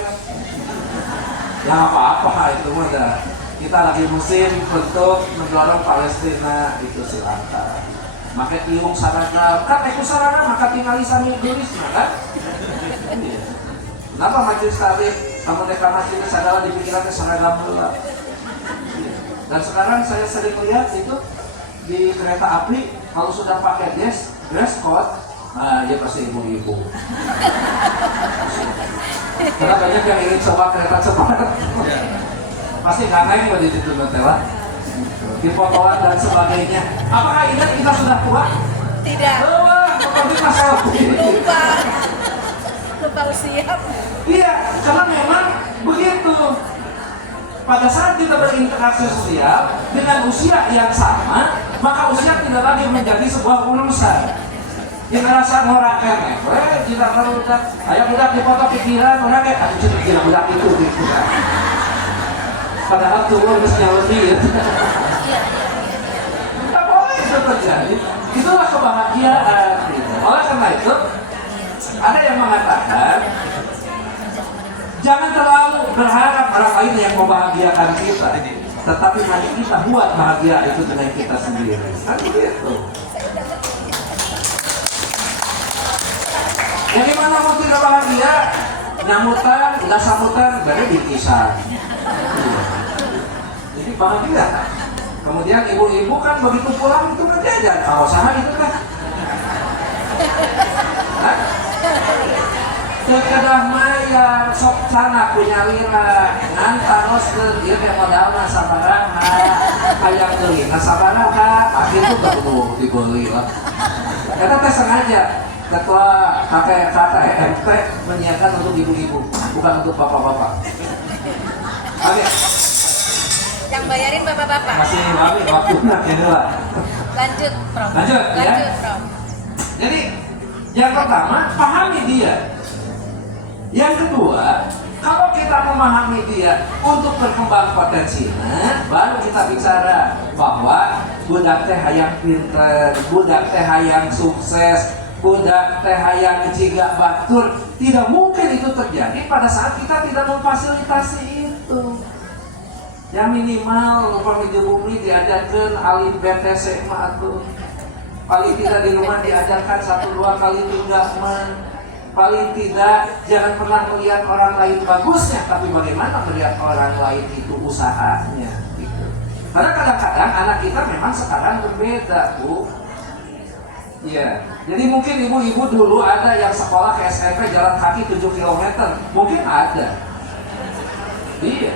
Ya apa-apa itu mah dah. Kita lagi musim untuk mendorong Palestina, itu silakan. Make tiung sarana, kan aku sarana maka tinggali sami tulis kan? Kenapa majelis tarik, namun deka majelis adalah di pikirannya seragam pula. Dan sekarang saya sering lihat itu di kereta api, kalau sudah pakai dress code, dia pasti ibu-ibu. Karena banyak yang ingin coba kereta cepat. Pasti kangen pada di Nutella, di fotoan dan sebagainya. Apakah ingat kita sudah tua? Tidak. Tapi masalah Lupa usia. Iya, karena memang begitu. Pada saat kita berinteraksi sosial dengan usia yang sama, maka usia tidak lagi menjadi sebuah urusan. Kita rasa norak kene, kita kalau udah, ayo budak dipoto pikiran, orang kayak aduh cuma pikiran budak itu gitu kan. Padahal turun harusnya lebih. Tidak boleh itu terjadi. Itulah kebahagiaan. Oleh karena itu, ada yang mengatakan jangan terlalu berharap orang lain yang membahagiakan kita, tetapi mari kita buat bahagia itu dengan kita sendiri. Kan begitu. Yang dimana mau tidak bahagia, nyamutan, udah sambutan, berarti bingkisan. Jadi bahagia. Kemudian ibu-ibu kan begitu pulang itu kan jajan, usaha itu kan. Kekedah maya sok sana punya lira ngantanos ke dia kayak modalna sabaraha kayak deui sabaraha akhirnya perlu dibeli lah. Karena teh sengaja ketua KKMT menyiapkan untuk ibu-ibu, bukan untuk bapak-bapak. Oke. Yang bayarin bapak-bapak. Masih waktunya ini lah. Lanjut, Prof. Lanjut, ya. Prof. Jadi yang pertama pahami dia. Yang kedua, kalau kita memahami dia untuk berkembang potensinya, baru kita bicara bahwa budak teh hayang pinter, budak teh hayang sukses, budak teh hayang jiga batur. Tidak mungkin itu terjadi pada saat kita tidak memfasilitasi itu. Ya minimal upami di bumi diajarkan alif BTC mah atuh. Paling tidak di rumah diajarkan 1-2 kali tinggal mah. Paling tidak jangan pernah melihat orang lain bagusnya, tapi bagaimana melihat orang lain itu usahanya gitu. Karena kadang-kadang anak kita memang sekarang berbeda, Bu. Iya, jadi mungkin ibu-ibu dulu ada yang sekolah ke SMP jalan kaki 7 km, mungkin ada. Iya,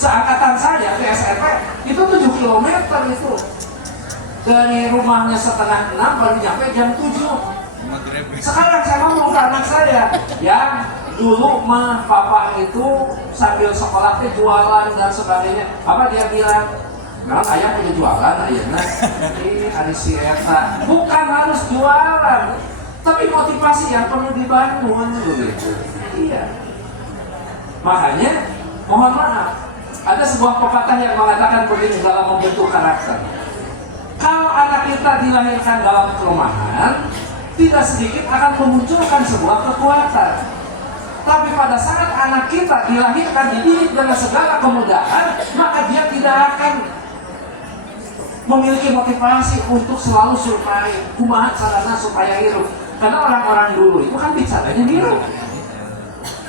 seangkatan saya ke SMP itu 7 km itu. Dari rumahnya 5:30 baru nyampe jam 7. Sekarang saya ngomong ke anak saya, yang dulu mah papa itu sambil sekolah teh jualan dan sebagainya. Apa dia bilang? Nah, ayah punya jualan, ayahnya. Ini ada si Eta. Bukan harus jualan, tapi motivasi yang perlu dibangun gitu. Iya. Makanya, mohon maaf, ada sebuah pepatah yang mengatakan begini dalam membentuk karakter. Kalau anak kita dilahirkan dalam kelemahan, tidak sedikit akan memunculkan sebuah kekuatan. Tapi pada saat anak kita dilahirkan dididik dengan segala kemudahan, maka dia tidak akan memiliki motivasi untuk selalu survive, kumaha carana supaya hidup. Karena orang-orang dulu itu kan bicaranya hidup.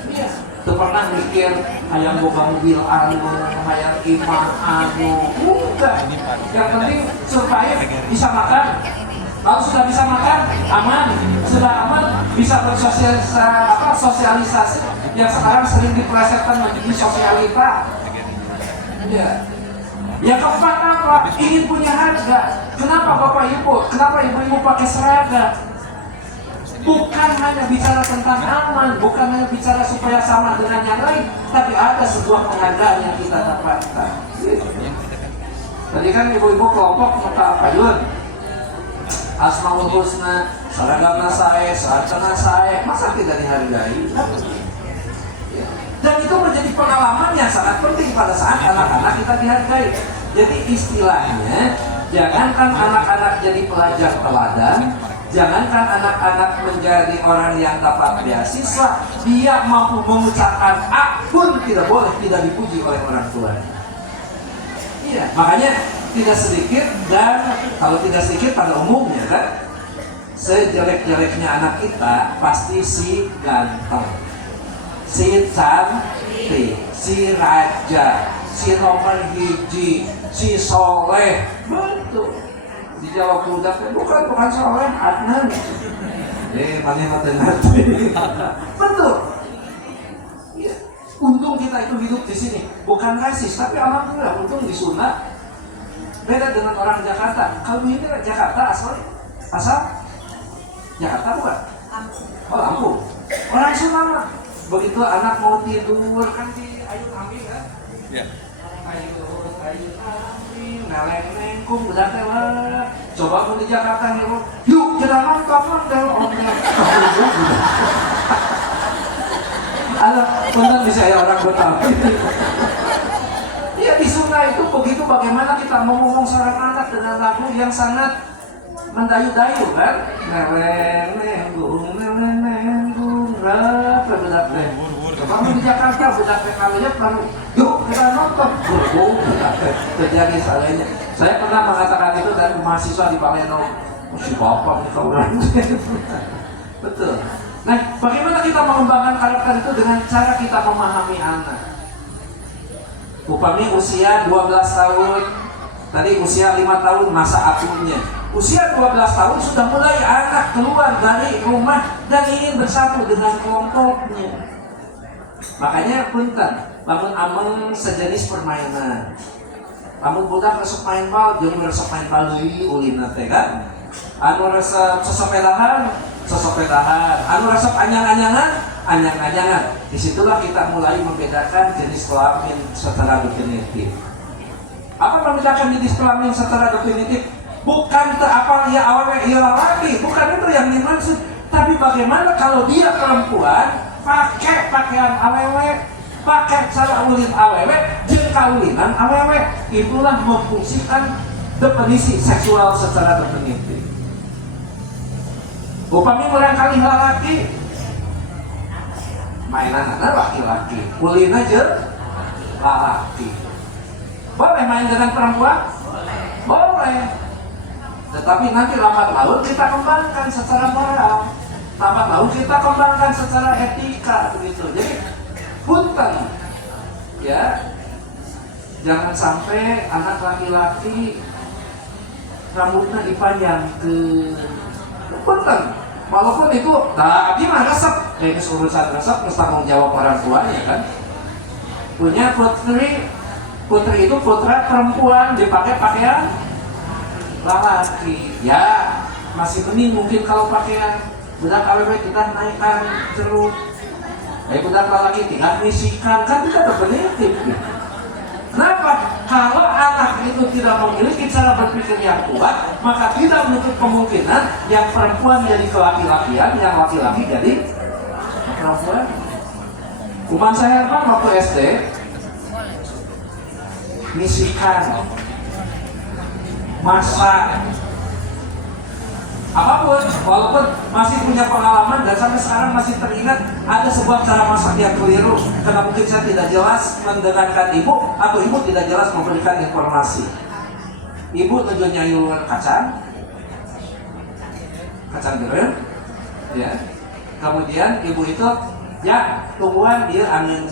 Iya. Tuh pernah mikir hayang boga mobil anu, hayang imah anu, enggak. Yang penting survive, bisa makan. Kalau sudah bisa makan, aman. Sudah aman, bisa bersosialisasi. Yang sekarang sering dipelesetkan menjadi sosialita. Iya. Yang keempat apa? Ingin punya harga. Kenapa Bapak Ibu? Kenapa Ibu-Ibu pakai seragam? Bukan hanya bicara tentang aman, bukan hanya bicara supaya sama dengan yang lain, tapi ada sebuah penghargaan yang kita dapatkan. Tadi kan Ibu-Ibu kelompok minta apa yun? Asmaul Husna, seragamna saya, sarjana saya, masa tidak dihargai? Dan itu menjadi pengalaman yang sangat penting pada saat anak-anak kita dihargai. Jadi istilahnya, jangankan anak-anak jadi pelajar teladan, jangankan anak-anak menjadi orang yang dapat beasiswa, dia mampu mengucapkan A pun tidak boleh tidak dipuji oleh orang tua. Iya, makanya tidak sedikit, dan kalau tidak sedikit pada umumnya kan, sejelek-jeleknya anak kita pasti si ganteng, si cantik, si raja, si nomor hiji, si soleh. Betul. Dijawab budak, bukan soleh, Adnan. Mana mati. Betul. Ya. Untung kita itu hidup di sini, bukan rasis, tapi alhamdulillah untung di Sunda. Beda dengan orang Jakarta. Kalau ini Jakarta asal Jakarta bukan? Oh, Lampung. Orang Sunda begitu anak mau tidur kan di ayun ambil kan? Iya. Ayun ambil, neleng nengkung, bedak telah. Coba mau di Jakarta nih, yuk kita nonton del omnya. Alah, benar bisa ya orang Betawi. Iya, di Sunda itu begitu bagaimana kita ngomong seorang anak dengan lagu yang sangat mendayu-dayu kan? Neleng nenggung, rap, bedak teh. Kamu di Jakarta bedak teh kalinya baru, yuk kita nonton. Bedak teh terjadi salahnya. Saya pernah mengatakan itu dari mahasiswa di Palembang. Si bapak nih kau betul. Nah, bagaimana kita mengembangkan karakter itu dengan cara kita memahami anak? Upami usia 12 tahun, tadi usia 5 tahun masa akulnya. Usia 12 tahun sudah mulai anak keluar dari rumah dan ingin bersatu dengan kelompoknya. Makanya punten, bangun ameng sejenis permainan. Amun budak resep main bal, jeung resep main bal deui ulina teh kan. Anu resep sesepedahan, anu resep anyang-anyangan. Disitulah kita mulai membedakan jenis kelamin secara definitif. Apa membedakan jenis kelamin secara definitif? Bukan apa ya awalnya ia laki, bukan itu yang dimaksud. Tapi bagaimana kalau dia perempuan pakai pakaian awewe, pakai cara ulin awewe, jeung kaulinan awewe, itulah memfungsikan definisi seksual secara definitif. upami kurang kali lalaki mainan laki-laki, kulina jeung laki. Boleh main dengan perempuan? Boleh. Tetapi nanti lambat laun kita kembangkan secara moral, lambat laun kita kembangkan secara etika begitu. Jadi punten ya, jangan sampai anak laki-laki rambutnya dipanjang ke punten. Walaupun itu, nah gimana resep? Ini urusan resep, mesti tanggung jawab orang tuanya kan. Punya putri itu putra perempuan dipakai pakaian laki. Ya masih mending mungkin kalau pakaian budak AWW kita naikkan jeruk. Budak laki tinggal misikan kan kita terbenefit. Kenapa? Kalau anak itu tidak memiliki cara berpikir yang kuat, maka tidak menutup kemungkinan yang perempuan jadi kelaki-lakian, yang laki-laki jadi perempuan. Kuman saya kan waktu SD misikan, masak, apapun, walaupun masih punya pengalaman dan sampai sekarang masih teringat ada sebuah cara masak yang keliru karena mungkin saya tidak jelas mendengarkan ibu atau ibu tidak jelas memberikan informasi. Ibu tujuan nyayur kacang gerem, ya. Kemudian ibu itu ya tungguan dia angin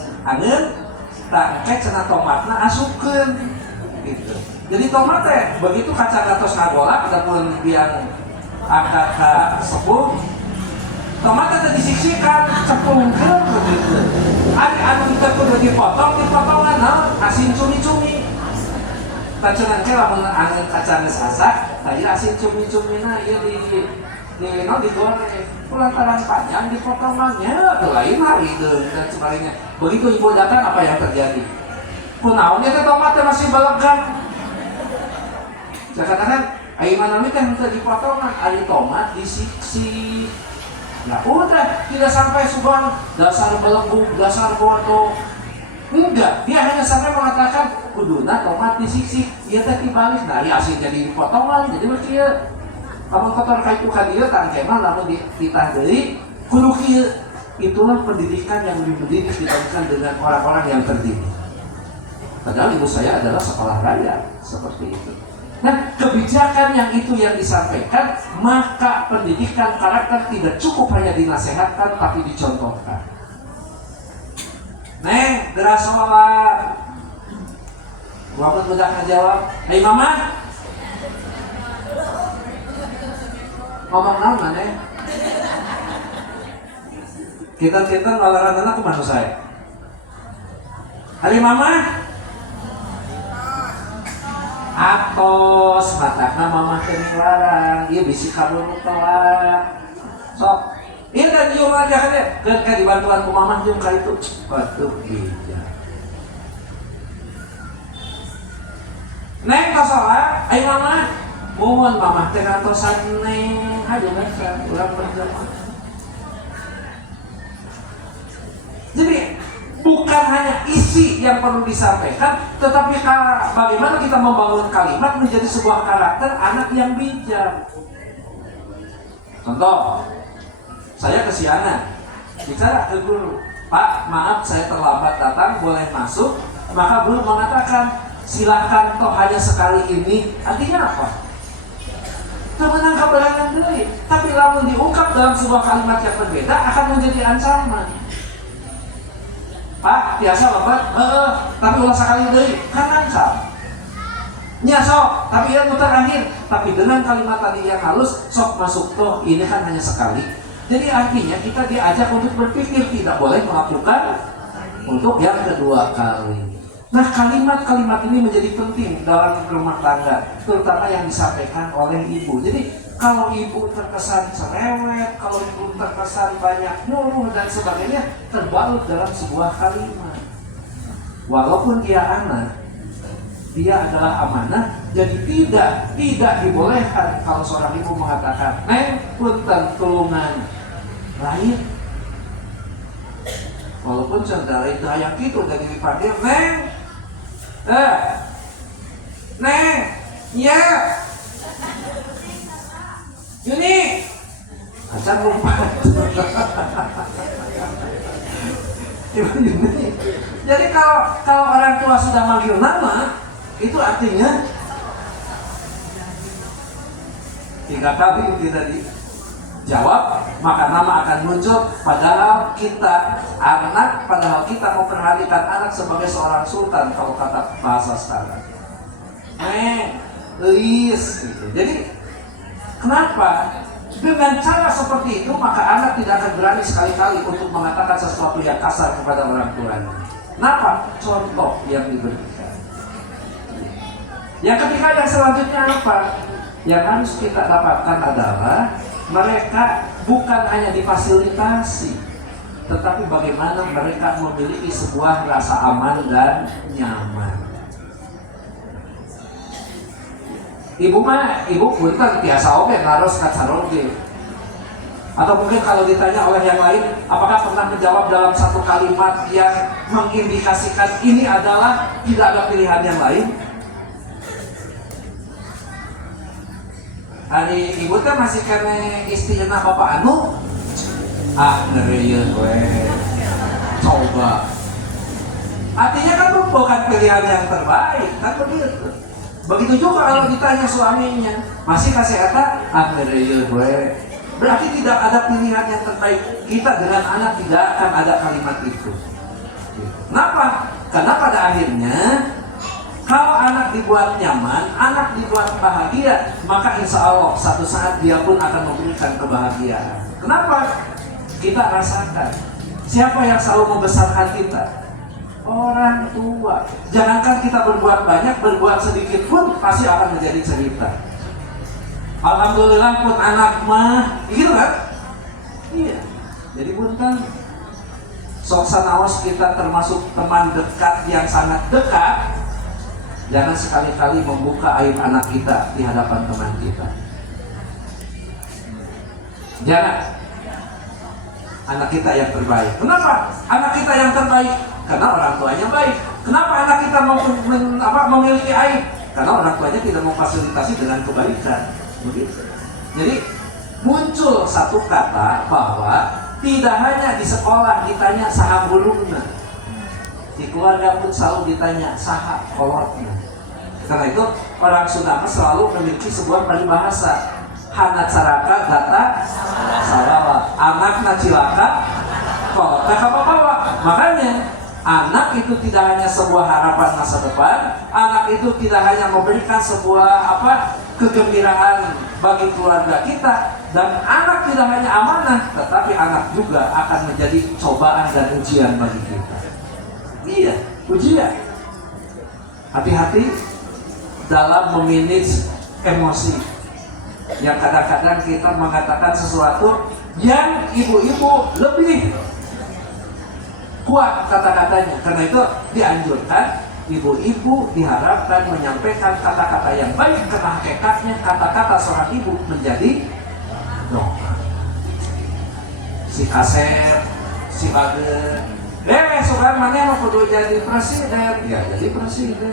tak kek cenah tomatna asupkeun gitu. Jadi tomatnya begitu kacang atos ngagolak ataupun biang angkat ke sepuh, tomatnya tadi disiksikan cepungkeun begitu. Anu kita kudu dipotongan asin cumi-cumi. Tacengan ke lamun angin kacang geus asak, tadi asin cumi-cumina ieu digoreng. Lantaran panjang dipotongannya, lain hari dan sebagainya. Begitu ibu datang, apa yang terjadi? Punaonnya teh tomatnya masih belegang. Saya katakan, ayo mana teh minta dipotongan, ada tomat disiksi. Nah udah, tidak sampai subhan dasar belenggu, dasar bodoh. Enggak, dia hanya sampai mengatakan kuduna tomat disiksi. Ia teh dibalik, nah ya asin jadi potongan, jadi berarti kamu kotor kayak itu dia tangkema lalu ditah deui kudu kieu. Itulah pendidikan yang lebih mendidik dibandingkan dengan orang-orang yang terdidik. Padahal ibu saya adalah sekolah raya seperti itu. Nah, kebijakan yang itu yang disampaikan, maka pendidikan karakter tidak cukup hanya dinasehatkan tapi dicontohkan. Neng, geras sholat. Walaupun udah ngejawab, "Hei mama." Ngomong naon maneh? Kita olahraga ke mana saya? Hari mama? Atos matana mama teh larang, ieu bisi kabur tolak. Sok, ieu dan ieu aja kan dibantuan ku mama jeung ka itu. Batuh hija. Neng ka salat, ai mama? Mohon mama teh ngatosan neng. Aduh kan, ulang berjamaah. Jadi bukan hanya isi yang perlu disampaikan, tetapi bagaimana kita membangun kalimat menjadi sebuah karakter anak yang bijak. Contoh, saya kesiangan bicara ke guru, Pak, maaf saya terlambat datang, boleh masuk? Maka guru mengatakan, silakan toh hanya sekali ini. Artinya apa? Kemenang keberangan deui, tapi lamun diungkap dalam sebuah kalimat yang berbeda akan menjadi ancaman. Pak, biasa lembat, tapi ulah sekali deui, kan ancam. Nya sok, tapi ya muter akhir, tapi dengan kalimat tadi yang halus, sok masuk toh, ini kan hanya sekali. Jadi artinya kita diajak untuk berpikir, tidak boleh melakukan untuk yang kedua kali. Nah, kalimat-kalimat ini menjadi penting dalam rumah tangga, terutama yang disampaikan oleh ibu. Jadi, kalau ibu terkesan cerewet, kalau ibu terkesan banyak nyuruh dan sebagainya, terbalut dalam sebuah kalimat. Walaupun dia anak, dia adalah amanah, jadi tidak dibolehkan kalau seorang ibu mengatakan, "Neng, punten tulungan lain." Walaupun saudara itu hayang kitu dari dipanggil, "Neng, Neng, iya, Juni." Jangan lupa. Jadi kalau orang tua sudah manggil nama, itu artinya 3 kali tidak dijawab, maka nama akan muncul. Padahal kita memperhatikan anak sebagai seorang sultan kalau kata bahasa sekarang. Gitu. Jadi kenapa? Dengan cara seperti itu maka anak tidak akan berani sekali-kali untuk mengatakan sesuatu yang kasar kepada orang tuanya. Kenapa? Contoh yang diberikan. Yang ketiga, yang selanjutnya apa? Yang harus kita dapatkan adalah mereka bukan hanya difasilitasi, tetapi bagaimana mereka memiliki sebuah rasa aman dan nyaman. Ibu punten biasa oke naros kacaroge. Atau mungkin kalau ditanya oleh yang lain, apakah pernah menjawab dalam satu kalimat yang mengindikasikan ini adalah tidak ada pilihan yang lain? Hari ibu teh masih kena istilah bapak anu ngeriyeun we. Coba. Artinya kan bukan pilihan yang terbaik, kan begitu. Begitu juga kalau ditanya suaminya, masih kasih kata ngeriyeun we. Berarti tidak ada pilihan yang terbaik. Kita dengan anak tidak akan ada kalimat itu. Kenapa? Karena pada akhirnya kalau anak dibuat nyaman, anak dibuat bahagia, maka insya Allah satu saat dia pun akan memberikan kebahagiaan. Kenapa? Kita rasakan. Siapa yang selalu membesarkan kita? Orang tua. Jangankan kita berbuat banyak, berbuat sedikit pun pasti akan menjadi cerita. Alhamdulillah pun anak mah, gitu kan? Iya. Jadi punten, sok sanaos kita termasuk teman dekat yang sangat dekat. Jangan sekali-kali membuka aib anak kita di hadapan teman kita. Jangan. Anak kita yang terbaik. Kenapa? Anak kita yang terbaik karena orang tuanya baik. Kenapa anak kita memiliki aib? Karena orang tuanya tidak memfasilitasi dengan kebaikan. Begitu. Jadi muncul satu kata bahwa tidak hanya di sekolah ditanya saha guruna, di keluarga pun selalu ditanya saha kolotna. Karena itu orang Sunda selalu memiliki sebuah peribahasa, hana caraka data salawa, anak nacilaka kolotna kabawa. Makanya anak itu tidak hanya sebuah harapan masa depan, anak itu tidak hanya memberikan sebuah kegembiraan bagi keluarga kita, dan anak tidak hanya amanah, tetapi anak juga akan menjadi cobaan dan ujian bagi kita. Iya, ujian. Hati-hati dalam memanage emosi. Yang kadang-kadang kita mengatakan sesuatu yang ibu-ibu lebih kuat kata-katanya. Karena itu dianjurkan ibu-ibu diharapkan menyampaikan kata-kata yang baik, karena hakikatnya kata-kata seorang ibu menjadi doa. Si Kasep, si Bager, suka mana mau kudu jadi presiden, ya jadi presiden.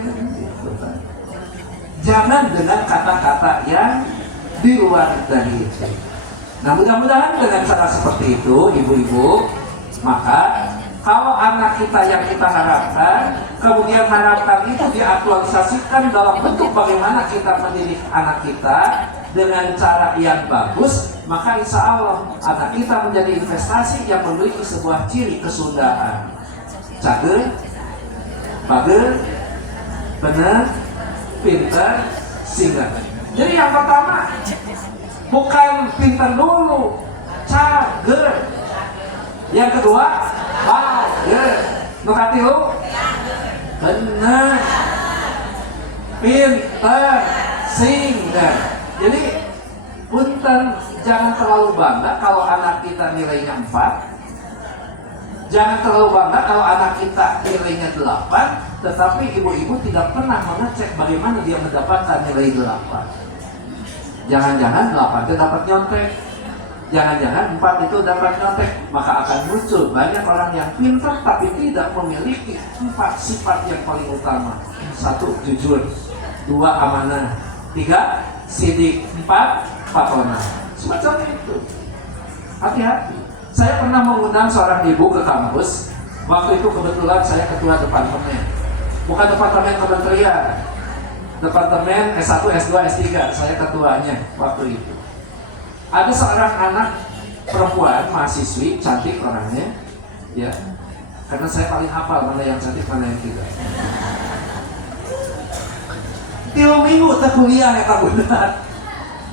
Jangan dengan kata-kata yang di luar dari itu. Nah, mudah-mudahan dengan cara seperti itu, ibu-ibu, maka kalau anak kita yang kita harapkan, kemudian harapan itu diaktualisasikan dalam bentuk bagaimana kita mendidik anak kita dengan cara yang bagus, maka insya Allah anak kita menjadi investasi yang memiliki sebuah ciri kesundaan. Cager, bager, benar, pintar, singgah. Jadi yang pertama bukan pintar dulu, cager. Yang kedua, bager. Nu katilu, benar, pintar, singgah. Jadi punten, jangan terlalu bangga kalau anak kita nilainya 4. Jangan terlalu bangga kalau anak kita nilainya 8, tetapi ibu-ibu tidak pernah mengecek bagaimana dia mendapatkan nilai 8. Jangan-jangan 8 itu dapat nyontek, jangan-jangan 4 itu dapat nyontek, maka akan muncul banyak orang yang pintar tapi tidak memiliki 4 sifat yang paling utama. 1. Jujur, 2. Amanah, 3. Sidik, 4. Patona. Semacam itu. Hati-hati. Saya pernah mengundang seorang ibu ke kampus. Waktu itu kebetulan saya ketua departemen. Bukan departemen kementerian. Departemen S1, S2, S3. Saya ketuanya waktu itu. Ada seorang anak perempuan, mahasiswi, cantik orangnya. Ya. Karena saya paling hafal mana yang cantik, mana yang tidak. 3 minggu kuliah ya benar.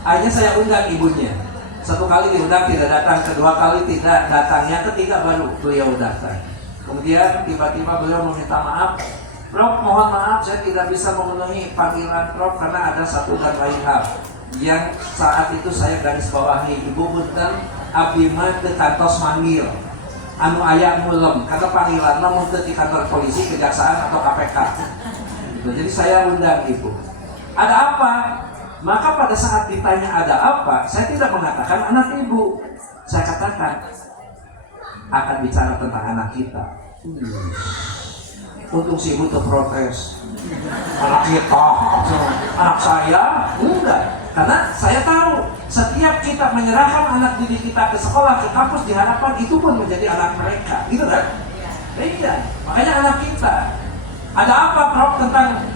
Akhirnya saya undang ibunya. 1 kali diundang tidak datang, kedua kali tidak datang, yang ketiga baru beliau datang. Kemudian tiba-tiba beliau meminta maaf. Prof, mohon maaf saya tidak bisa memenuhi panggilan Prof karena ada satu dan lain hal yang saat itu saya garis bawahi. Ibu punten abdi mah teu kantos manggil anu aya mulem karena panggilan mah mun teu di kantor polisi, kejaksaan atau KPK. Gitu. Jadi saya undang ibu. Ada apa? Maka pada saat ditanya ada apa, saya tidak mengatakan anak ibu. Saya katakan akan bicara tentang anak kita. Untung si ibu terprotes. Anak kita, anak saya, enggak. Karena saya tahu setiap kita menyerahkan anak didik kita ke sekolah, ke kampus, diharapkan itu pun menjadi anak mereka, gitu kan? Iya. Makanya anak kita. Ada apa Prof tentang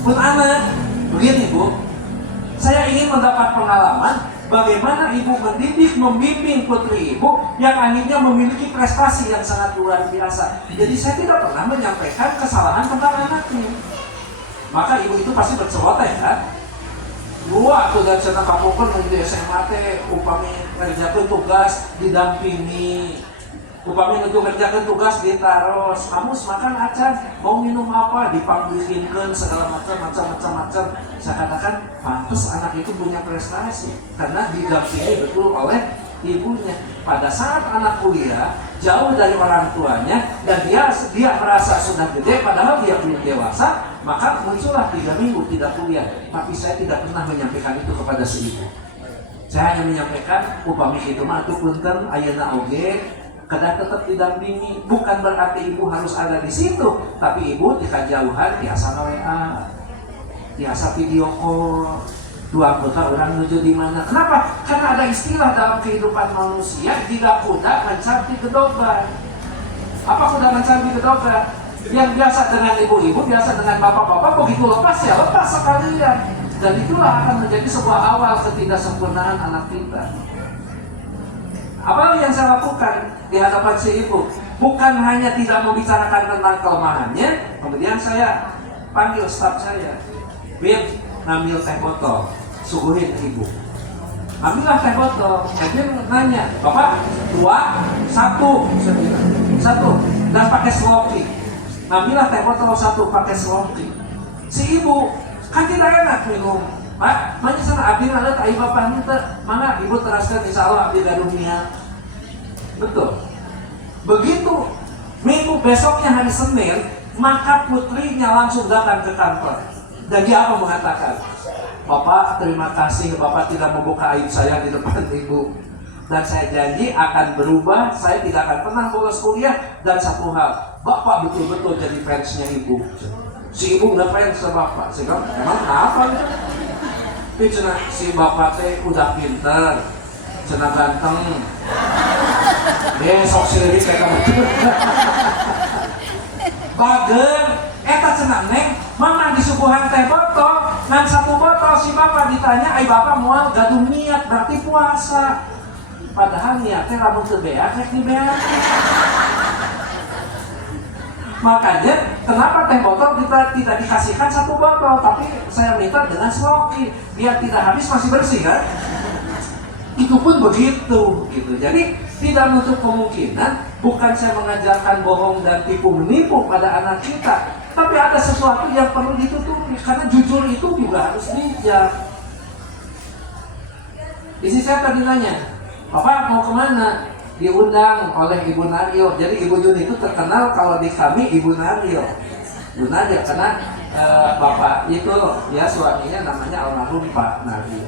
pun anak? Begini Bu, saya ingin mendapat pengalaman bagaimana ibu mendidik, membimbing putri ibu yang akhirnya memiliki prestasi yang sangat luar biasa. Jadi saya tidak pernah menyampaikan kesalahan tentang anaknya. Maka ibu itu pasti berceloteh kan? Dua tuh dan senang kapokon menuju SMA teh upami ngerjakeun tugas didampingi. Upami untuk kerjakan tugas ditaros, kamus makan acan, mau minum apa, dipanggilkan segala macam. Saya katakan, pantas anak itu punya prestasi karena didampingi betul oleh ibunya. Pada saat anak kuliah, jauh dari orang tuanya dan dia merasa sudah gede, padahal dia belum dewasa, maka muncullah 3 minggu tidak kuliah. Tapi saya tidak pernah menyampaikan itu kepada si ibu. Saya hanya menyampaikan, upami itu mah itu punten ayeuna oge. Kadang tetap didampingi, bukan berarti ibu harus ada di situ, tapi ibu di kejauhan biasa WA, biasa video call, 2 anggota orang menuju di mana. Kenapa? Karena ada istilah dalam kehidupan manusia, jika kuda mencari gedobrak. Apa kuda mencari gedobrak? Yang biasa dengan ibu-ibu, biasa dengan bapak-bapak, begitu lepas ya lepas sekalian. Dan itulah akan menjadi sebuah awal ketidaksempurnaan anak kita. Apa yang saya lakukan di hadapan si ibu? Bukan hanya tidak membicarakan tentang kelemahannya, kemudian saya panggil staf saya, Bib, ngambil teh botol, suguhin ibu. Ambillah teh botol. Edwin nanya, Bapak 2, 1, 1, dan pakai sloki. Ambillah teh botol 1 pakai sloki. Si ibu kan tidak enak minum. Pak, mana sana abdi ngalet ayo bapak minta, mana ibu teraskan insya Allah abdi garunia. Betul. Begitu minggu besoknya hari Senin, maka putrinya langsung datang ke kantor. Dan dia apa mengatakan? Bapak terima kasih, Bapak tidak membuka aib saya di depan ibu. Dan saya janji akan berubah, saya tidak akan pernah bolos kuliah. Dan satu hal, Bapak betul-betul jadi fansnya ibu. Si ibu udah fans sama Bapak. Saya bilang, emang apa itu? Tapi cina si bapak teh udah pinter, cina ganteng. Sok sendiri kayak kamu. Bagen, eta cina neng, mana disuguhan teh botol, ngan 1 botol si bapak ditanya, ay bapak mual gaduh niat berarti puasa. Padahal niatnya lamun teu beak rek dibeak. Makanya kenapa teh botol kita tidak dikasihkan 1 botol, tapi saya minta dengan sloki biar tidak habis masih bersih kan? Itu pun begitu gitu. Jadi tidak menutup kemungkinan bukan saya mengajarkan bohong dan tipu menipu pada anak kita, tapi ada sesuatu yang perlu ditutupi karena jujur itu juga harus bijak. Isi saya tadi nanya, Bapak mau kemana? Diundang oleh Ibu Nario. Jadi Ibu Yuni itu terkenal kalau di kami Ibu Nario. Ibu Nario karena bapak itu ya suaminya namanya almarhum Pak Nario.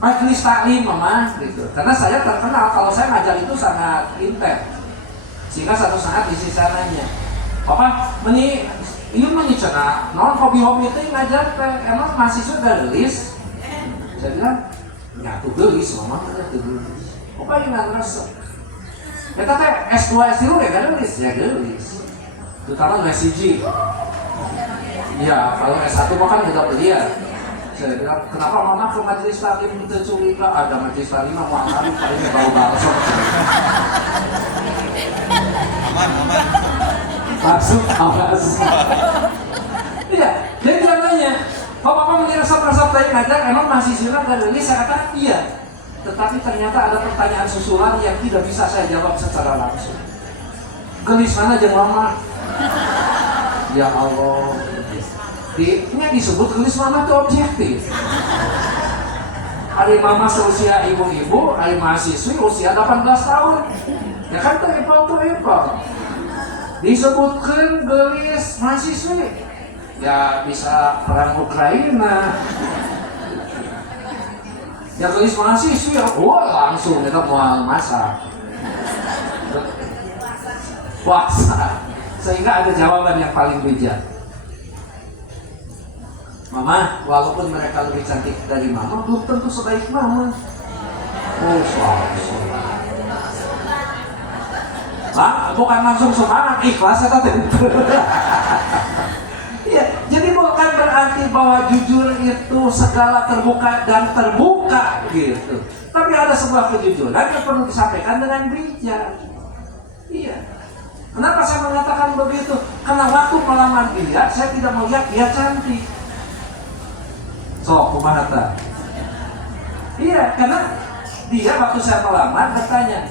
Majelis taklim mama gitu. Karena saya terkenal kalau saya ngajar itu sangat intens. Sehingga satu saat isi saya nanya, Bapak meni ieu mah cenah naon hobi-hobi teh ngajar teh emang mahasiswa gak gelis? Saya bilang, ya tuh gelis mama teh tuh gelis. Pokoknya resep. Kita teh S2 S3 ya gelis, terutama SCG. Iya, kalau S1 mah kan udah beliau. Saya bilang, kenapa mama ke majelis taklim itu curiga? Ada majelis taklim mau angkat palingnya bau bakso. Aman. Masuk, awas. Iya, jadi dia nanya, kok papa menyerap-resap tadi ngajar, emang masih silat dan ini saya katakan iya. Tetapi ternyata ada pertanyaan susulan yang tidak bisa saya jawab secara langsung. Gelis mana jeung mama? Ya Allah. Ini disebut gelis mama itu objektif. Ada mama seusia ibu-ibu, ada mahasiswi usia 18 tahun. Ya kan itu apple. Disebutkan gelis mahasiswi. Ya bisa perang Ukraina. Ya gelis mahasiswi, langsung kita mau masak. Puasa. Sehingga ada jawaban yang paling bijak. Mama, walaupun mereka lebih cantik dari mama, belum tentu sebaik mama. Oh, Nah, bukan langsung semangat, ikhlas atau tentu. Iya, jadi bukan berarti bahwa jujur itu segala terbuka dan terbuka gitu. Tapi ada sebuah kejujuran yang perlu disampaikan dengan bijak. Iya. Kenapa saya mengatakan begitu? Karena waktu melamar dia, saya tidak melihat dia cantik. So, kumaha ta? Iya, karena dia waktu saya melamar bertanya,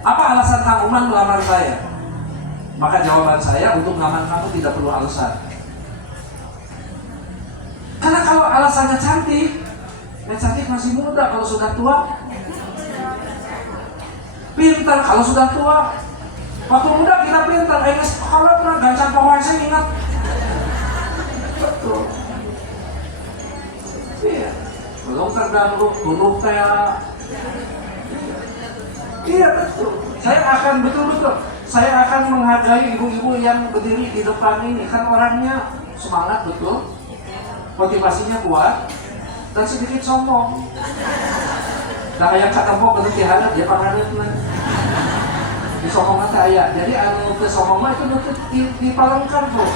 apa alasan Kang Uman melamar saya? Maka jawaban saya, untuk melamar kamu tidak perlu alasan. Karena kalau alasannya cantik, yang cantik masih muda, kalau sudah tua pintar, kalau sudah tua. Waktu muda kita pintar, kalau pernah gancang pokoknya saya ingat. Betul. Iya, belum terganggu, tunuh kayak. Iya betul. Saya akan menghargai ibu-ibu yang berdiri di depan ini. Kan orangnya semangat betul, motivasinya kuat, dan sedikit sombong. Nah yang katempok bentuk diharap dia panganeutna. Di sombongan saya. Jadi anu ke sombongan itu nuntut dipalengkan tuh.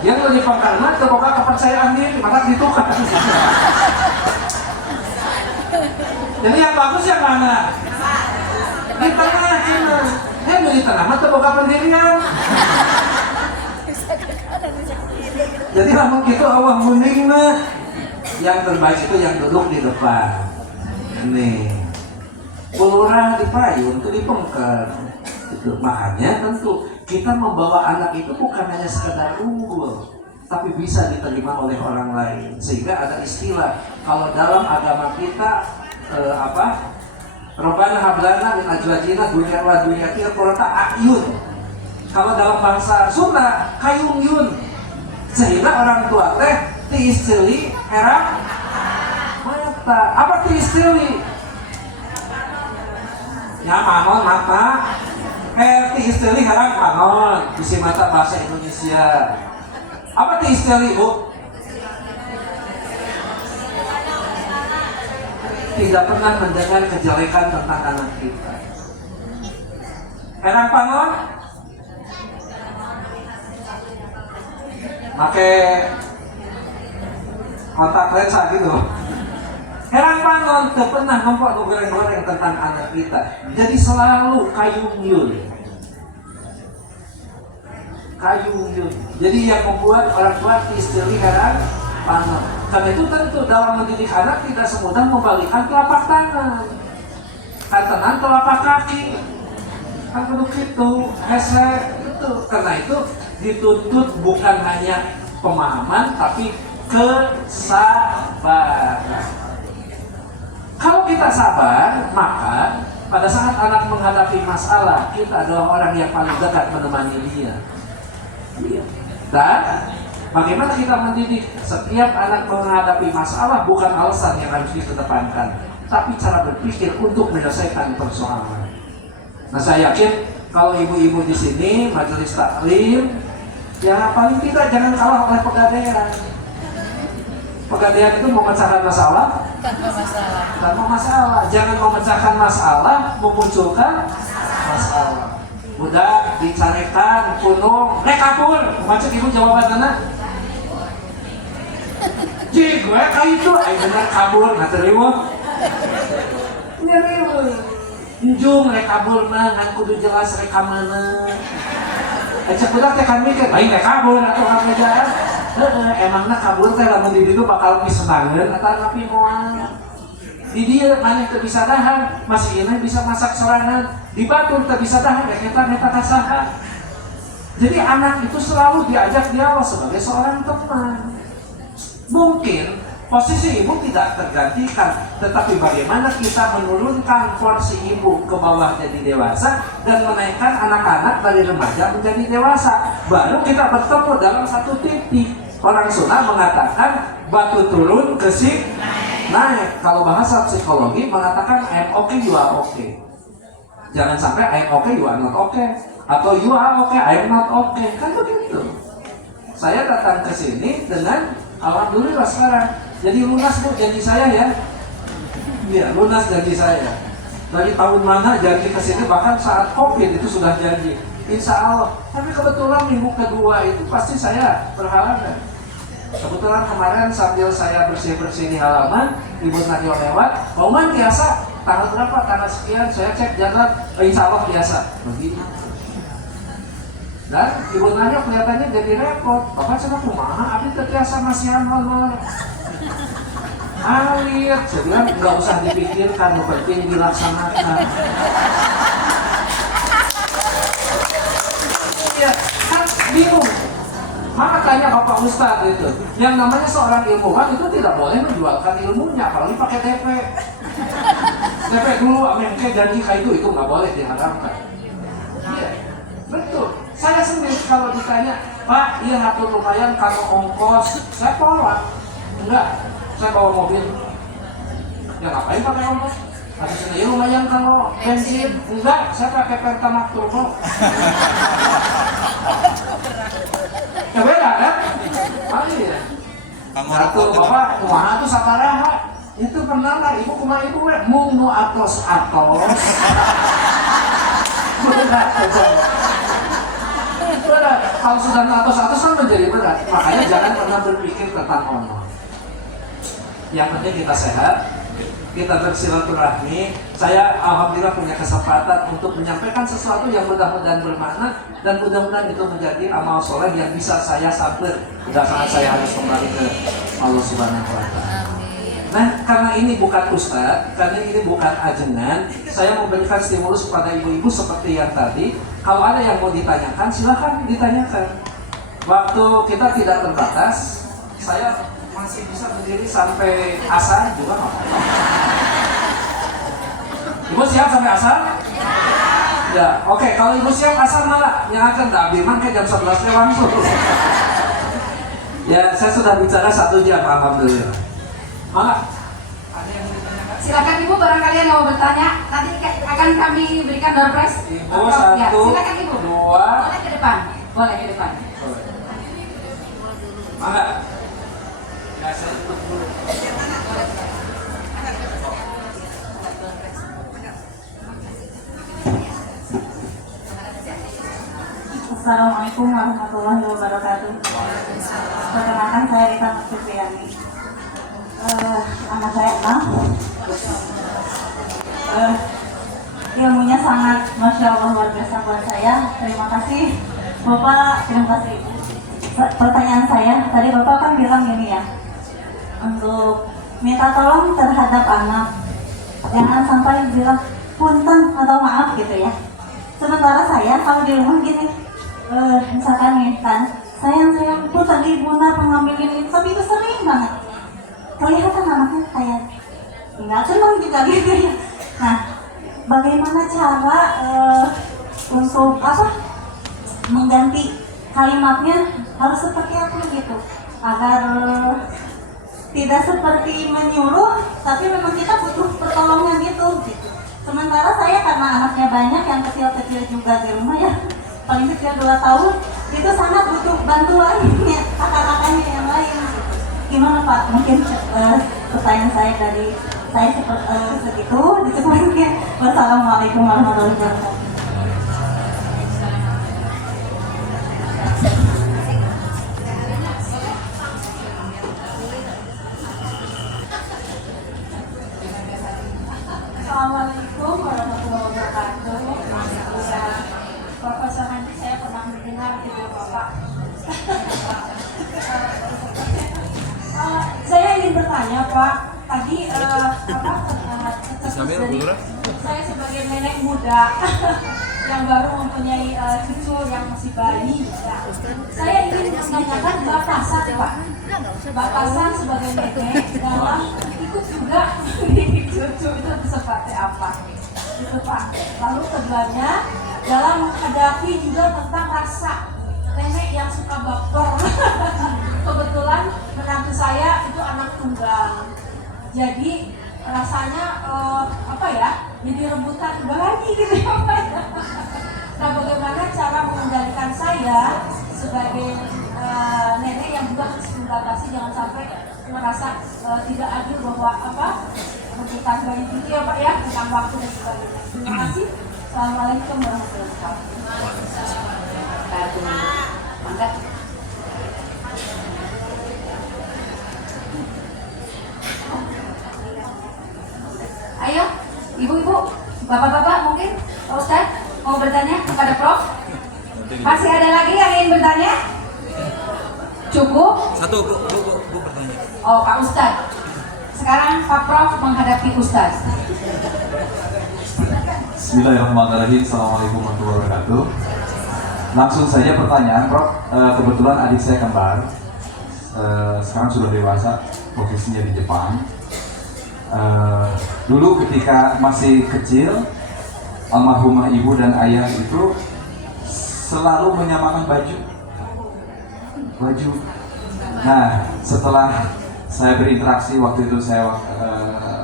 Dia kalau di pangkalan terbuka kepercayaan diri, maka ditukar. Jadi yang bagus yang mana? Di tengah cina. Di tengah mah terbuka pendirian. Jadi namun gitu Allah mending yang terbaik itu yang duduk di depan. Nih, pulurah di payung itu dipengker. Itu makanya tentu kita membawa anak itu bukan hanya sekedar unggul, tapi bisa diterima oleh orang lain. Sehingga ada istilah kalau dalam agama kita Rabbana hablana min azwajina dzurriyyatan qurrata a'yun. Kalau dalam bahasa Sunda kayung yun. Sehingga orang tua teh ti istri herang mata. Apa ti istri? Ya manon mata. Ti istri herang manon. Bisi mata bahasa Indonesia. Apa ti istri, Bu? Tidak pernah mendengar kejelekan tentang anak kita. Herang panon? Pakai kontak lensa gitu. Herang panon tidak pernah nampak goreng-goreng tentang anak kita. Jadi selalu kayung yun. Jadi yang membuat orang tua istri herang panon. Karena itu tentu dalam mendidik anak tidak semudah membalikkan telapak tangan. Kantenan telapak kaki. Kan kudu gitu, hesek itu. Karena itu dituntut bukan hanya pemahaman tapi kesabaran. Kalau kita sabar, maka pada saat anak menghadapi masalah, kita adalah orang yang paling dekat menemani dia. Dan bagaimana kita mendidik setiap anak menghadapi masalah bukan alasan yang harus dikedepankan, tapi cara berpikir untuk menyelesaikan persoalan. Nah, saya yakin kalau ibu-ibu di sini majelis taklim, ya paling tidak jangan kalah oleh pegadaian. Pegadaian itu memecahkan masalah tanpa masalah. tanpa masalah. Jangan memecahkan masalah, memunculkan masalah. Udah dicarekan, kunung, kabur. Macam ibu jawabannya. Jadi gue kayak itu, bener kabur, nggak terima. Nyerimu. Njung kabur mah, ngan kudu jelas rekamana. Cek budak teh kan mikir, lain kabur atau apa aja. Emangnya kabur teh lamun di ditu bakal misenangeun atau tapi moal. Di dia mana teu bisa tahan, masih ini bisa masak sorangan. Di batur teu bisa tahan, eta kasaha. Jadi anak itu selalu diajak dialog sebagai seorang teman. Mungkin posisi ibu tidak tergantikan, tetapi bagaimana kita menurunkan porsi ibu ke bawah jadi dewasa dan menaikkan anak-anak dari remaja menjadi dewasa. Baru kita bertemu dalam satu titik. Orang Sunda mengatakan batu turun ke si naik. Kalau bahasa psikologi mengatakan I'm okay, you are okay. Jangan sampai I'm okay, you are not okay. Atau you are okay, I'm not okay. Kan begitu. Saya datang ke sini dengan alhamdulillah sekarang. Jadi lunas bu janji saya ya. Iya, lunas janji saya. Dari tahun mana janji ke sini, bahkan saat Covid itu sudah janji. Insya Allah. Tapi kebetulan minggu kedua itu pasti saya berhalangan. Kebetulan kemarin sambil saya bersih-bersih di halaman, Ibu Nadio lewat, Bauman biasa, tanggal berapa, tanggal sekian, saya cek jadwal, insya Allah biasa. Begitu. Dan Ibu Nadio kelihatannya jadi repot. Bapak cakap, kumaha, abdi terbiasa masihan honor. Alir, saya bilang nggak usah dipikirkan, yang penting dilaksanakan. Iya, kan bingung. Maka tanya Bapak Ustadz itu, yang namanya seorang ilmuwan itu tidak boleh menjualkan ilmunya, apalagi pakai DP. DP dulu, amengke janji kayak itu nggak boleh diharapkan. Iya, betul. Saya sendiri kalau ditanya, Pak, iya hatur lumayan kalau ongkos, saya tolak. Enggak, saya bawa mobil. Ya ngapain pakai ongkos? Habis ini lumayan kalau bensin. Enggak, saya pakai Pertamax Turbo. Ya beda kan? Ah iya. Satu bapak, kumaha tuh sakaraha. Itu pernah nggak ibu kumaha ibu mung nu atos. Berat aja. Berat. Kalau sudah atos kan menjadi berat. Makanya jangan pernah berpikir tentang honor. Yang penting kita sehat, kita bersilaturahmi. Saya alhamdulillah punya kesempatan untuk menyampaikan sesuatu yang mudah-mudahan bermakna dan mudah-mudahan itu menjadi amal soleh yang bisa saya sambil pada saat saya harus kembali ke Allah Subhanahu wa Ta'ala. Nah, karena ini bukan ustadz, karena ini bukan ajengan, saya memberikan stimulus kepada ibu-ibu seperti yang tadi. Kalau ada yang mau ditanyakan, silahkan ditanyakan. Waktu kita tidak terbatas, saya masih bisa berdiri sampai asar juga nggak apa-apa. Ibu siap sampai asar? Ya, oke. Kalau ibu siap asar malah yang akan dabiman ke jam 11 langsung. Ya, saya sudah bicara 1 jam, alhamdulillah. Malah, ada yang mau ditanyakan? Silakan ibu, barangkali yang mau bertanya. Nanti akan kami berikan door prize. Ibu, 1, ya, silakan ibu. 2. Boleh ke depan. Boleh ke depan. Mangga. Ya, saya tutup dulu. Assalamualaikum warahmatullahi wabarakatuh. Perkenalkan saya Rita Martiviani. Anak saya 6. Ilmunya sangat masya Allah luar biasa buat saya. Terima kasih Bapak, terima kasih Ibu. Pertanyaan saya tadi Bapak kan bilang ini ya, untuk minta tolong terhadap anak, jangan sampai bilang punten atau maaf gitu ya. Sementara saya kalau di rumah gini, misalkan nih kan, sayang tuh tadi Bunda pengambilin itu, tapi itu sering banget. Kelihatan anaknya kayak nggak senang juga gitu ya. Nah, bagaimana cara untuk mengganti kalimatnya harus seperti apa gitu, agar tidak seperti menyuruh, tapi memang kita butuh pertolongan gitu. Sementara saya karena anaknya banyak, yang kecil-kecil juga di rumah ya, paling kecil 2 tahun, itu sangat butuh bantuan kakak-kakaknya yang lain. Gimana Pak? Mungkin pertanyaan saya dari saya mungkin. Wassalamualaikum warahmatullahi wabarakatuh. Assalamualaikum warahmatullahi wabarakatuh. Ya, Bapak Samandi, saya pernah mendengar video Bapak. Saya ingin bertanya Pak, tadi saya sebagai nenek muda yang baru mempunyai cucu yang masih bayi, ya. Saya ingin menanyakan batasan Pak. Batasan sebagai nenek dalam ikut juga mendidik cucu itu seperti apa? Itu Pak. Lalu keduanya dalam menghadapi juga tentang rasa nenek yang suka baper. Kebetulan menantu saya itu anak tunggal. Jadi rasanya apa ya? Jadi rebutan bayi gitu ya Pak. Nah, bagaimana cara mengendalikan saya sebagai nenek yang juga harus membatasi, jangan sampai merasa tidak adil bahwa apa rebutan bayi itu ya Pak ya, tentang waktu dan sebagainya. Terima kasih. Assalamualaikum warahmatullahi wabarakatuh. Mangga. Ayo, ibu-ibu, bapak-bapak mungkin, Pak Ustadz mau bertanya kepada Prof. Masih ada lagi yang ingin bertanya? Cukup? Satu, Bu bertanya. Oh, Pak Ustadz. Sekarang Pak Prof menghadapi Ustadz. Bismillahirrahmanirrahim. Assalamualaikum warahmatullahi wabarakatuh. Langsung saja pertanyaan, Prof. Kebetulan adik saya kembar. Sekarang sudah dewasa, posisinya di Jepang. Dulu ketika masih kecil, almarhumah ibu dan ayah itu selalu menyamakan baju. Nah, setelah saya berinteraksi waktu itu saya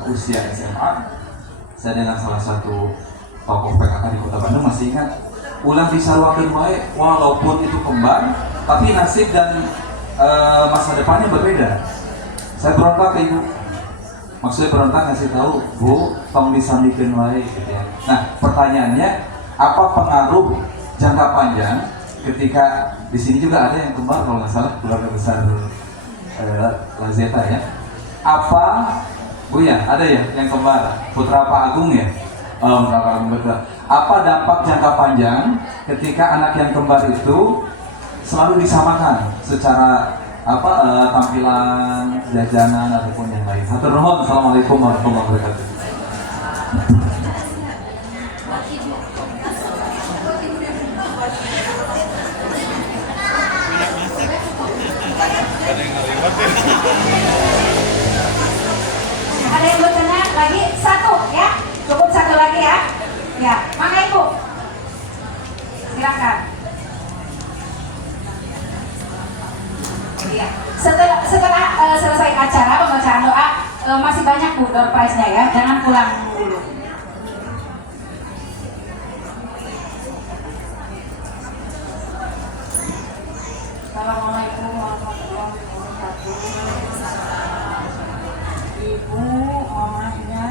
usia SMA, saya dengan salah satu tokoh PKK di Kota Bandung masih ingat, ulah disarwakeun wae walaupun itu kembar, tapi nasib dan masa depannya berbeda. Saya berontak ke ibu. Maksudnya berontak ngasih tahu, Bu, tong disandikeun wae gitu ya. Nah, pertanyaannya, apa pengaruh jangka panjang ketika di sini juga ada yang kembar kalau nggak salah keluarga besar Lazeta ya. Apa, Bu ya, ada ya yang kembar Putra Pak Agung ya. Putra Pak Agung betul. Apa dampak jangka panjang ketika anak yang kembar itu selalu disamakan secara tampilan, jajanan ataupun yang lain. Hatur nuhun. Assalamualaikum warahmatullahi wabarakatuh. Ada yang bertanya lagi? Satu ya? Cukup satu lagi ya? Ya, mana Ibu? Silakan. Ya. Setelah selesai acara pembacaan doa, masih banyak Bu door prize-nya ya, jangan pulang dulu. Assalamualaikum warahmatullahi wabarakatuh. Ibu, mamanya,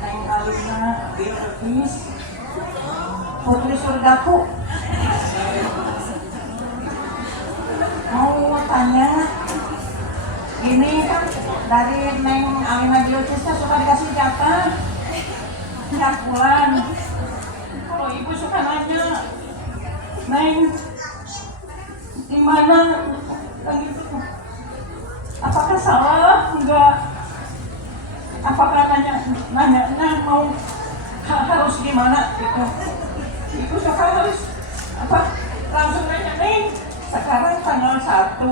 Neng Alina, Bilqis, Putri Surgaku. Mau tanya, ini kan dari Neng Alina Bilqisnya suka dikasih jatah tiap bulan. Kalau ibu suka nanya, Neng, di mana gitu? Apakah salah? Enggak. Apakah nanya mau harus gimana gitu? Ibu suka harus langsung nanya, Neng, sekarang tanggal 1.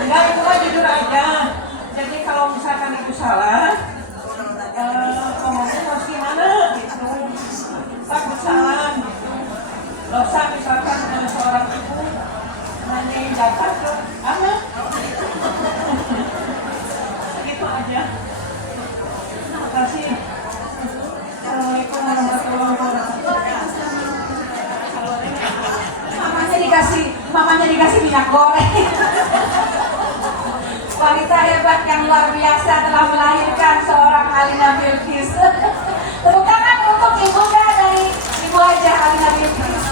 Enggak, itu mah jujur aja. Jadi kalau misalkan ibu salah, ngomongnya harus gimana gitu. Takut salah gitu. Dosa misalkan seorang ibu nanyain data ke anak. Gitu aja. Terima kasih. Assalamualaikum warahmatullahi wabarakatuh. Mamanya dikasih minyak goreng. luar biasa telah melahirkan seorang Alina Bilqis. Tepuk tangan untuk ibunya dari Ibu Haja Alina Bilqis.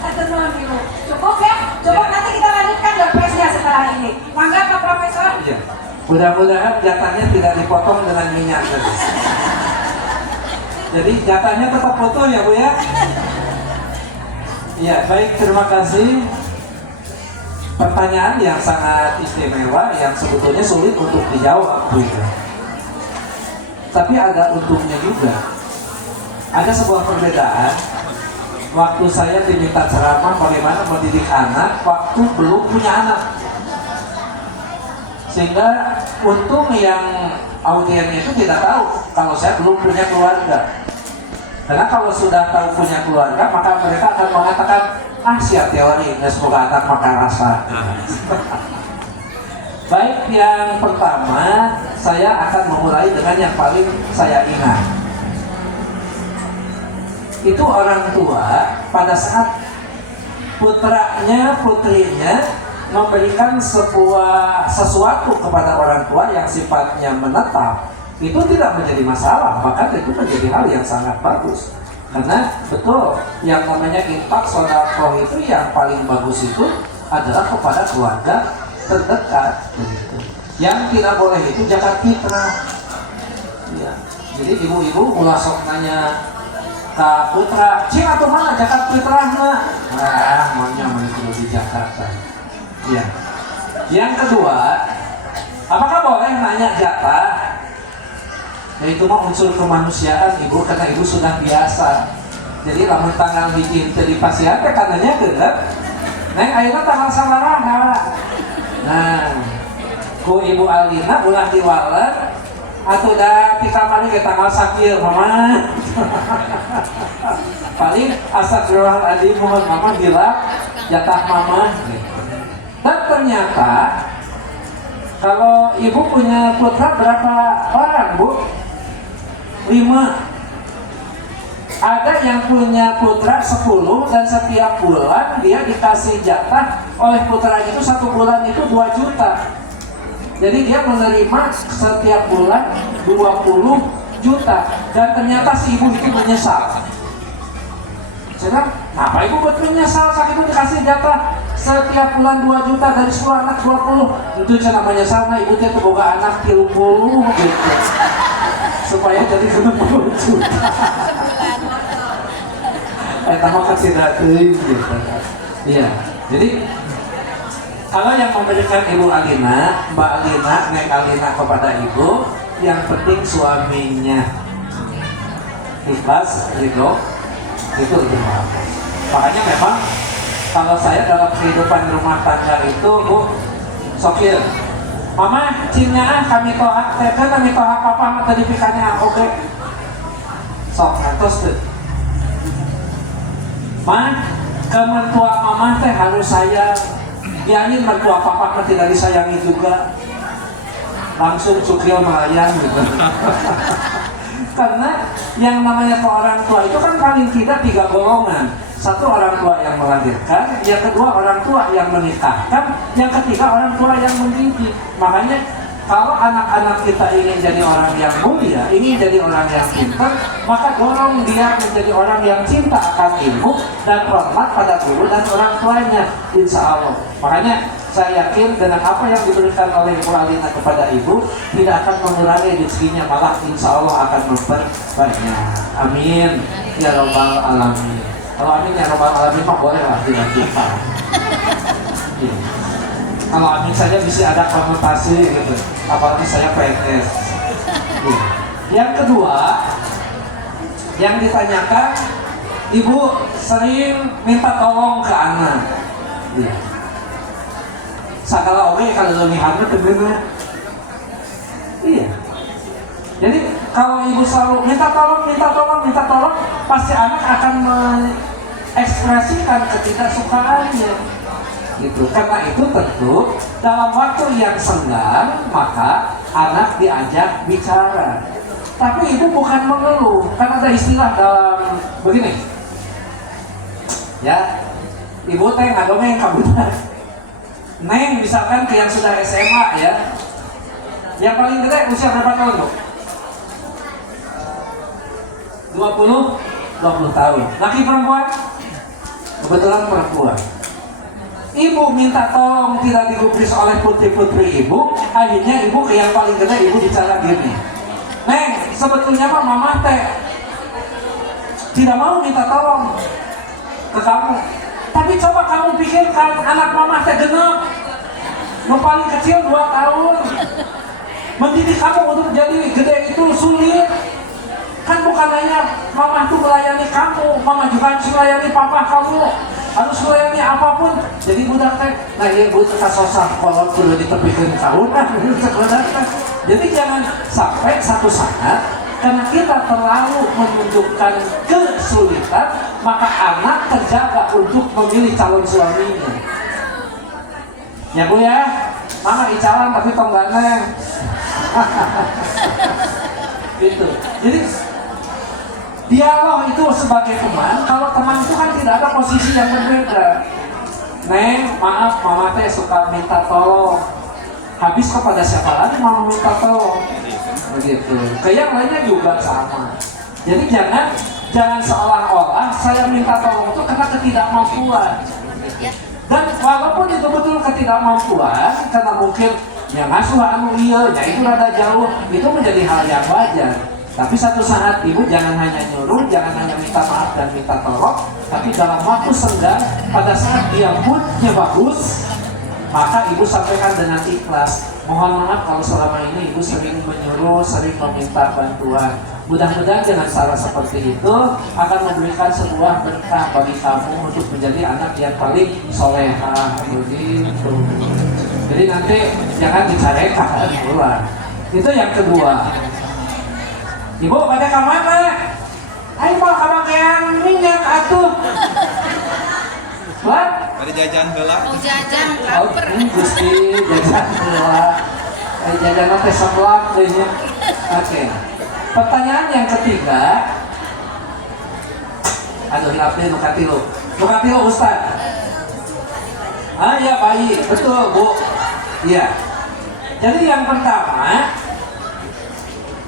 Atur nuhun Ibu. Cukup ya? Cukup, nanti kita lanjutkan dopresnya setelah ini. Mangga Pak Profesor. Iya. Mudah-mudahan jatahnya tidak dipotong dengan minyak tadi. Jadi jatahnya tetap foto ya Bu ya. Iya, baik, terima kasih. Pertanyaan yang sangat istimewa yang sebetulnya sulit untuk dijawab Bu ya. Tapi ada untungnya juga. Ada sebuah perbedaan. Waktu saya diminta ceramah bagaimana mendidik anak waktu belum punya anak. Sehingga untung yang audiens itu tidak tahu kalau saya belum punya keluarga. Karena kalau sudah tahu punya keluarga, maka mereka akan mengatakan, siap teori, semoga anak makan rasa. Baik, yang pertama saya akan memulai dengan yang paling saya ingat. Itu orang tua pada saat putranya, putrinya memberikan sesuatu kepada orang tua yang sifatnya menetap, itu tidak menjadi masalah, bahkan itu menjadi hal yang sangat bagus. Karena betul, yang namanya infak sedekah itu yang paling bagus itu adalah kepada keluarga terdekat. Begitu. Yang tidak boleh itu zakat fitrah. Ya. Jadi ibu-ibu ulah sok nanya ke putra, cing atau mana zakat fitrahnya? Maunya menuju di Jakarta. Ya. Yang kedua, apakah boleh nanya jatah? Ya itu mah unsur kemanusiaan ibu, karena ibu sudah biasa. Jadi lamun tanggal bikin tadi pasien teh kananya geuleuh. Neng ayeuna tanggal sabaraha? Nah, ku Ibu Alina ulah diwaler atuh da ti kamari ge tanggal sakil mama. Paling astagfirullahaladzim mohon mama bila jatah mama. Dan ternyata kalau ibu punya putra berapa orang Bu? 5. Ada yang punya putra 10 dan setiap bulan dia dikasih jatah oleh putra itu 1 bulan itu 2 juta. Jadi dia menerima setiap bulan 20 juta. Dan ternyata si ibu itu menyesal. Saya kenapa ibu buat menyesal saat ibu dikasih jatah setiap bulan 2 juta dari 10 anak 20? Itu cara menyesal, nah ibu dia terboga anak 30 gitu. Supaya jadi 60 juta. Tambah kasih dateng gitu. Iya, jadi kalau yang memberikan Ibu Alina, Mbak Alina, Neng Alina kepada ibu, yang penting suaminya ikhlas, ridho, itu lebih bagus. Makanya memang kalau saya dalam kehidupan rumah tangga itu, Bu, sokil, mama, cinnya kami tohak, kami tohak papa, mata dipikannya, oke. Sok, ngantos tuh. Ma, ke mertua mama teh harus sayang. Biarin mertua papa tidak disayangi juga. Langsung sukil melayang gitu. Karena yang namanya ke orang tua itu kan paling tidak 3 golongan. 1 orang tua yang melahirkan, yang kedua orang tua yang menikahkan, yang ketiga orang tua yang mendidik. Makanya kalau anak-anak kita ingin jadi orang yang mulia, ingin jadi orang yang pintar, maka dorong dia menjadi orang yang cinta akan ilmu dan hormat pada guru dan orang tuanya, insya Allah. Makanya saya yakin dengan apa yang diberikan oleh Ibu Alina kepada ibu tidak akan mengurangi rezekinya, malah insya Allah akan memperbanyak. Amin ya robbal alamin. Kalau amin ya robbal alamin mah boleh lah, tidak kita. Ya. Kalau amin saja bisa ada konotasi gitu, apalagi saya PNS. Ya. Yang kedua, yang ditanyakan, ibu sering minta tolong ke anak. Ya. Sakala oke kalau lelihannya kedengar. Iya. Jadi kalau ibu selalu minta tolong, pasti anak akan mengekspresikan ketidaksukaannya. Gitu. Karena itu tentu dalam waktu yang senggang maka anak diajak bicara. Tapi ibu bukan mengeluh, kan ada istilah dalam begini. Ya, ibu teh ngadongeng kabutan. Neng misalkan ke yang sudah SMA ya, Yang paling gede usia berapa tahun, Bu? 20 tahun. Laki perempuan? Kebetulan perempuan. Ibu minta tolong tidak digubris oleh putri-putri ibu. Akhirnya ibu ke yang paling gede, ibu bicara gini, Neng, sebetulnya mah mama teh tidak mau minta tolong ke kamu. Tapi coba kamu pikirkan, anak mama teh genep, yang paling kecil 2 tahun. Mendidik kamu untuk jadi gede itu sulit. Kan bukan hanya mama tuh melayani kamu, mama juga harus melayani papa kamu, harus melayani apapun. Jadi budak teh, nah ya budak kasosan kalau sudah ditepikeun kauna. Jadi jangan sampai satu saat karena kita terlalu menunjukkan kesulitan, maka anak terjaga untuk memilih calon suaminya. Ya Bu ya, mama icalan tapi tonggane. Gitu. Jadi dialog itu sebagai teman. Kalau teman itu kan tidak ada posisi yang berbeda. Neng, maaf, mama teh suka minta tolong. Habis kepada siapa lagi mama minta tolong? Begitu. Ke yang lainnya juga sama. Jadi jangan seolah-olah saya minta tolong itu karena ketidakmampuan. Dan walaupun itu betul ketidakmampuan, karena mungkin yang ngasuh anu iya, ya itu rada jauh, itu menjadi hal yang wajar. Tapi satu saat ibu jangan hanya nyuruh, jangan hanya minta maaf dan minta tolong, tapi dalam waktu senggang, pada saat dia moodnya bagus, maka ibu sampaikan dengan ikhlas. Mohon maaf kalau selama ini ibu sering menyuruh, sering meminta bantuan. Mudah-mudahan dengan cara seperti itu akan memberikan sebuah berkah bagi kamu untuk menjadi anak yang paling solehah. Begitu. Jadi nanti jangan dicarekan pula. Itu yang kedua. Ibu pada kemana? Ayo mau kebagian minyak atuh. What? Pada jajan heula. Mau jajan, Oh, lapar. Gusti jajan heula. Jajan teh seblak deh nya. Oke. Pertanyaan yang ketiga. Aduh, hilapnya nukatilu. Nukatilu Ustaz. Ah ya baik, betul Bu. Iya. Jadi yang pertama,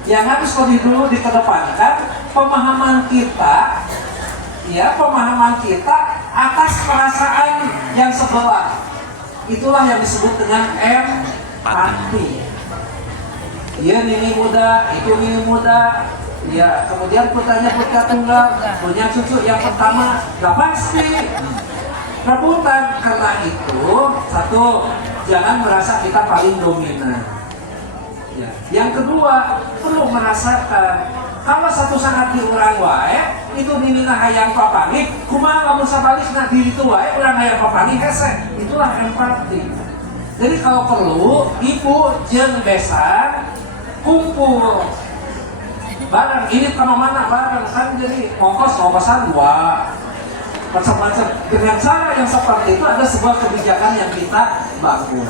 yang harus lebih dulu dikedepankan pemahaman kita, ya pemahaman kita atas perasaan yang sebelah. Itulah yang disebut dengan empati. Iya ini muda, itu ini muda. Ya kemudian putranya putra tunggal, punya cucu yang pertama, gak pasti. Rebutan. Karena itu satu, jangan merasa kita paling dominan. Ya. Yang kedua, perlu merasakan kalau satu saat diurang wae itu dimina hayang papani, kumaha lamun sabalikna diri itu wae urang hayang papani hese. Itulah empati. Jadi kalau perlu ibu jeung besan kumpul bareng, ini kemana bareng kan, jadi ngongkosan dua macam-macam. Dengan cara yang seperti itu ada sebuah kebijakan yang kita bangun.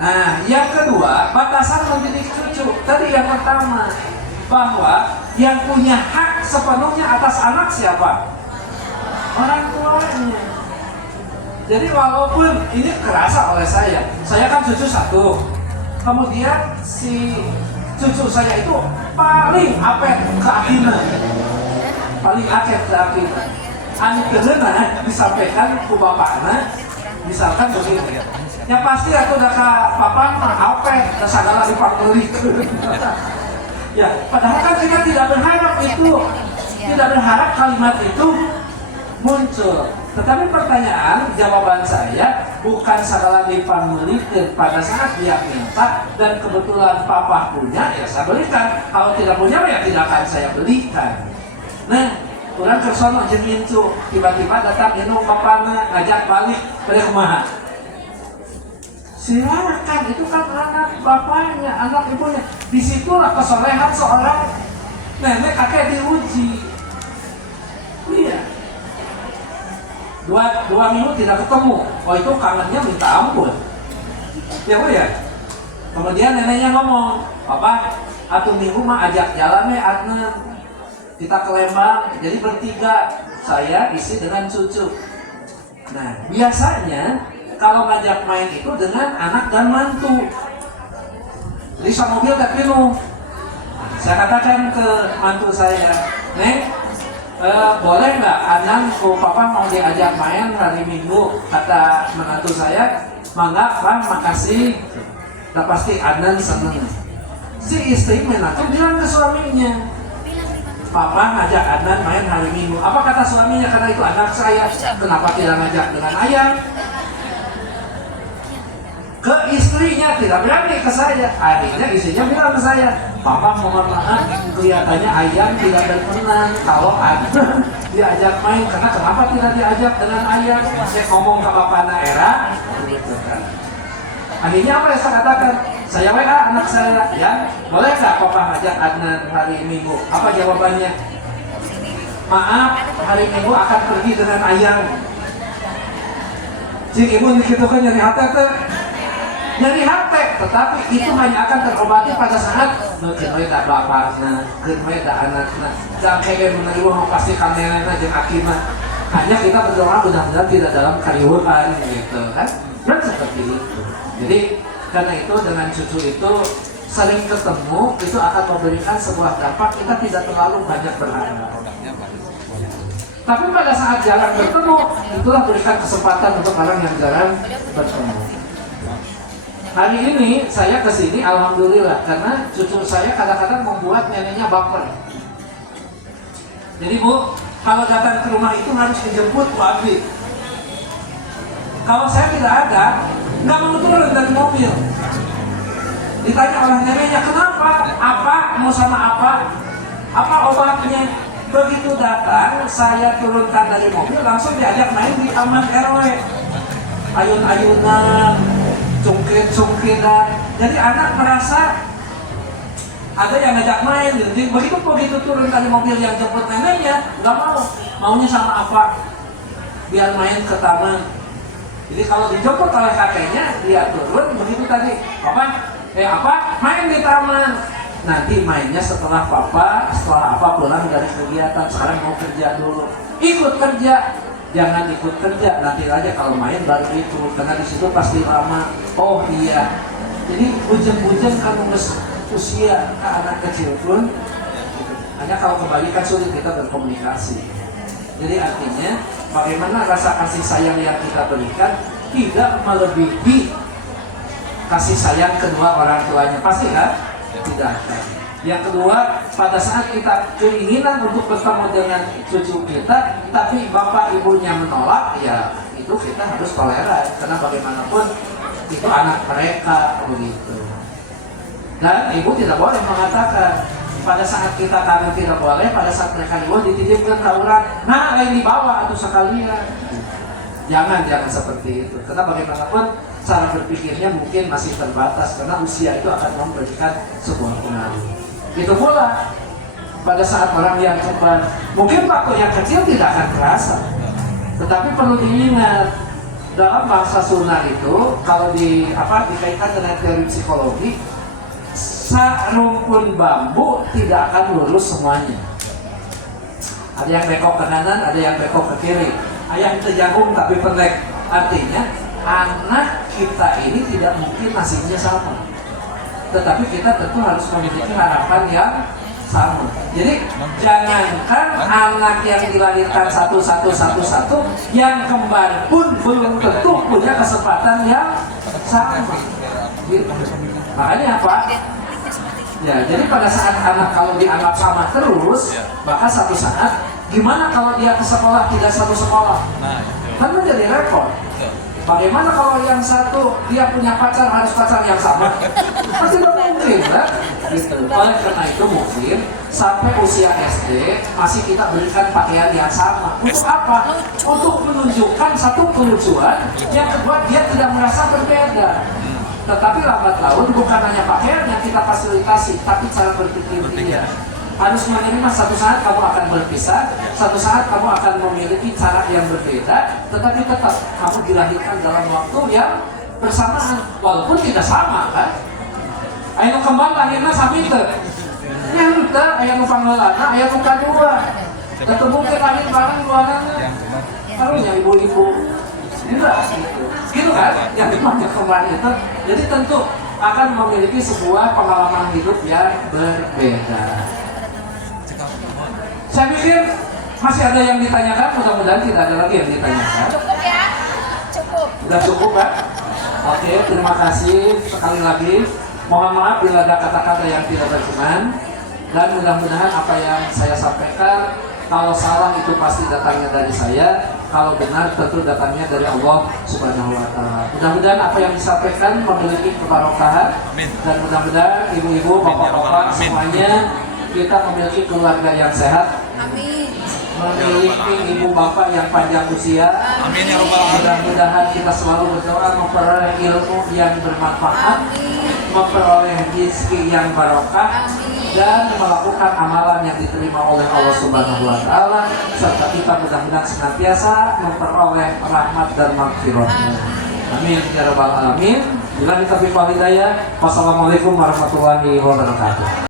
Nah, yang kedua, batasan mendidik cucu. Tadi yang pertama, bahwa yang punya hak sepenuhnya atas anak siapa? Orang tuanya. Jadi walaupun ini kerasa oleh saya kan cucu satu. Kemudian si cucu saya itu paling apet ke akhirnya. Paling akhir ke akhirnya. Anu kedeuna disampaikan ke bapakna, misalkan begini. Yang pasti aku udah ke papa mah apet, udah segala dipanggilikeun. Ya, padahal kan kita tidak berharap itu, tidak berharap kalimat itu muncul. Tetapi pertanyaan, jawaban saya bukan segala dipanggilikeun. Pada saat dia minta dan kebetulan papa punya, ya saya belikan. Kalau tidak punya, ya tidak akan saya belikan. Nah, orang kersono jeung incu, tiba-tiba datang indung bapana ngajak balik pada kumaha. Silakan, itu kan anak bapaknya, anak ibunya. Disitulah kesolehan seorang nenek kakek diuji. Iya. Dua minggu tidak ketemu. Oh itu kangennya minta ampun. Ya Bu ya. Kemudian neneknya ngomong, Papa, atuh minggu mah ajak jalan ya Adnan. Kita ke Lembang, jadi bertiga, saya isi dengan cucu. Nah biasanya kalau ngajak main itu dengan anak dan mantu. Jadi sama mobil tak penuh. Saya katakan ke mantu saya, Neng, boleh nggak Anan, papa mau diajak main hari Minggu? Kata menantu saya, mangga Bang, makasih. Nah pasti Anan seneng. Si istri menantu bilang ke suaminya, Papa ngajak Anan main hari Minggu. Apa kata suaminya? Karena itu anak saya. Kenapa tidak ngajak dengan ayah? Ke istrinya tidak berani ke saya. Akhirnya istrinya bilang ke saya, Papa mohon maaf, kelihatannya ayah tidak berkenan kalau Anan diajak main. Karena kenapa tidak diajak dengan ayah? Saya ngomong ke Bapak Naera. Akhirnya apa yang saya katakan? Saya WA anak saya, ya boleh nggak Papa ngajak Adnan hari Minggu? Apa jawabannya? Maaf, hari Minggu akan pergi dengan ayang. Jika ibu gitu kan nyari hati tuh, nyari hati, tetapi itu hanya akan terobati pada saat kerja bapaknya, kerja anaknya. Jangan kayak menerima mau pasti kameranya jeung akima. Hanya kita berdoa mudah-mudahan tidak dalam kariwuan gitu kan? Dan seperti itu. Jadi karena itu dengan cucu itu sering ketemu itu akan memberikan sebuah dampak. Kita tidak terlalu banyak berharap. Tapi pada saat jarang bertemu, itulah berikan kesempatan untuk orang yang jarang bertemu. Hari ini saya kesini alhamdulillah karena cucu saya kadang-kadang membuat neneknya baper. Jadi Bu, kalau datang ke rumah itu harus dijemput Bu Abi. Kalau saya tidak ada, nggak mau turun dari mobil. Ditanya oleh neneknya, kenapa? Apa? Mau sama apa? Apa obatnya? Begitu datang, saya turunkan dari mobil, langsung diajak main di taman RW. Ayun-ayunan, cungkit-cungkitan. Jadi anak merasa ada yang ngajak main. Jadi begitu turun dari mobil yang jemput neneknya, nggak mau. Maunya sama apa? Biar main ke taman. Jadi kalau dijemput oleh kakeknya, dia turun begitu tadi, apa? Main di taman. Nanti mainnya setelah apa pulang dari kegiatan. Sekarang mau kerja dulu. Ikut kerja, jangan ikut kerja. Nanti aja kalau main baru ikut, karena di situ pasti lama. Oh iya. Jadi hujan-hujan kan usia ke anak kecil pun. Hanya kalau kebalikan sulit kita berkomunikasi. Jadi artinya bagaimana rasa kasih sayang yang kita berikan tidak melebihi kasih sayang kedua orang tuanya, pasti kan? Tidak akan. Yang kedua, pada saat kita keinginan untuk bertemu dengan cucu kita, tapi bapak ibunya menolak, ya itu kita harus toleran, karena bagaimanapun itu anak mereka begitu. Dan ibu tidak boleh mengatakan pada saat kita kangen tidak boleh, pada saat mereka ibu dititipkan ke orang, nah lain dibawa atau sekalian. Jangan seperti itu. Karena bagaimanapun cara berpikirnya mungkin masih terbatas, karena usia itu akan memberikan sebuah pengaruh. Itu pula pada saat orang yang kembar, mungkin waktu yang kecil tidak akan terasa, tetapi perlu diingat dalam bahasa Sunda itu kalau dikaitkan dengan teori psikologi, rumpun bambu tidak akan lurus semuanya. Ada yang bekok ke kanan, ada yang bekok ke kiri. Ayam jagung tapi pendek. Artinya anak kita ini tidak mungkin nasibnya sama. Tetapi kita tentu harus memiliki harapan yang sama. Jadi jangankan anak yang dilahirkan satu, yang kembar pun belum tentu punya kesempatan yang sama. Gitu. Makanya apa? Ya, jadi pada saat anak kalau dianggap sama terus, maka satu saat gimana kalau dia ke sekolah tidak satu sekolah? Kan menjadi repot. Bagaimana kalau yang satu dia punya pacar harus pacar yang sama? Pasti tidak mungkin, kan? Gitu. Oleh karena itu mungkin sampai usia SD masih kita berikan pakaian yang sama. Untuk apa? Untuk menunjukkan satu kelucuan, yang kedua dia tidak merasa berbeda. Tetapi lambat laun bukan hanya pakaian yang kita fasilitasi, tapi cara berpikir dia. Harus menerima satu saat kamu akan berpisah, satu saat kamu akan memiliki cara yang berbeda, tetapi tetap kamu dilahirkan dalam waktu yang bersamaan, walaupun tidak sama kan. Ayo kembang lahirnya sami teh. Ya ente, ayo pangleulana, ayo kadua. Ketemu ke lahir bareng duanana. Karunya ibu-ibu. Enggak gitu. gitu kan? Yang dipakai kemarin itu. Jadi tentu akan memiliki sebuah pengalaman hidup yang berbeda. Saya pikir masih ada yang ditanyakan, mudah-mudahan tidak ada lagi yang ditanyakan. Cukup ya? Cukup. Sudah cukup kan? Oke, terima kasih sekali lagi. Mohon maaf bila ada kata-kata yang tidak berkenan. Dan mudah-mudahan apa yang saya sampaikan, kalau salah itu pasti datangnya dari saya, kalau benar tentu datangnya dari Allah Subhanahu wa Ta'ala. Mudah-mudahan apa yang disampaikan memiliki kebarokahan, dan mudah-mudahan ibu-ibu, bapak-bapak semuanya kita memiliki keluarga yang sehat, Amin. memiliki ibu bapak yang panjang usia. Amin ya Rabbal alamin. Mudah-mudahan kita selalu berdoa memperoleh ilmu yang bermanfaat, Amin. memperoleh rezeki yang barokah, Amin. dan melakukan amalan yang diterima oleh Allah Subhanahu wa Ta'ala, serta kita mudah-mudahan senantiasa memperoleh rahmat dan maghfirah-Nya. Amin ya rabbal alamin. Bila kita hidayah. Wassalamualaikum warahmatullahi wabarakatuh.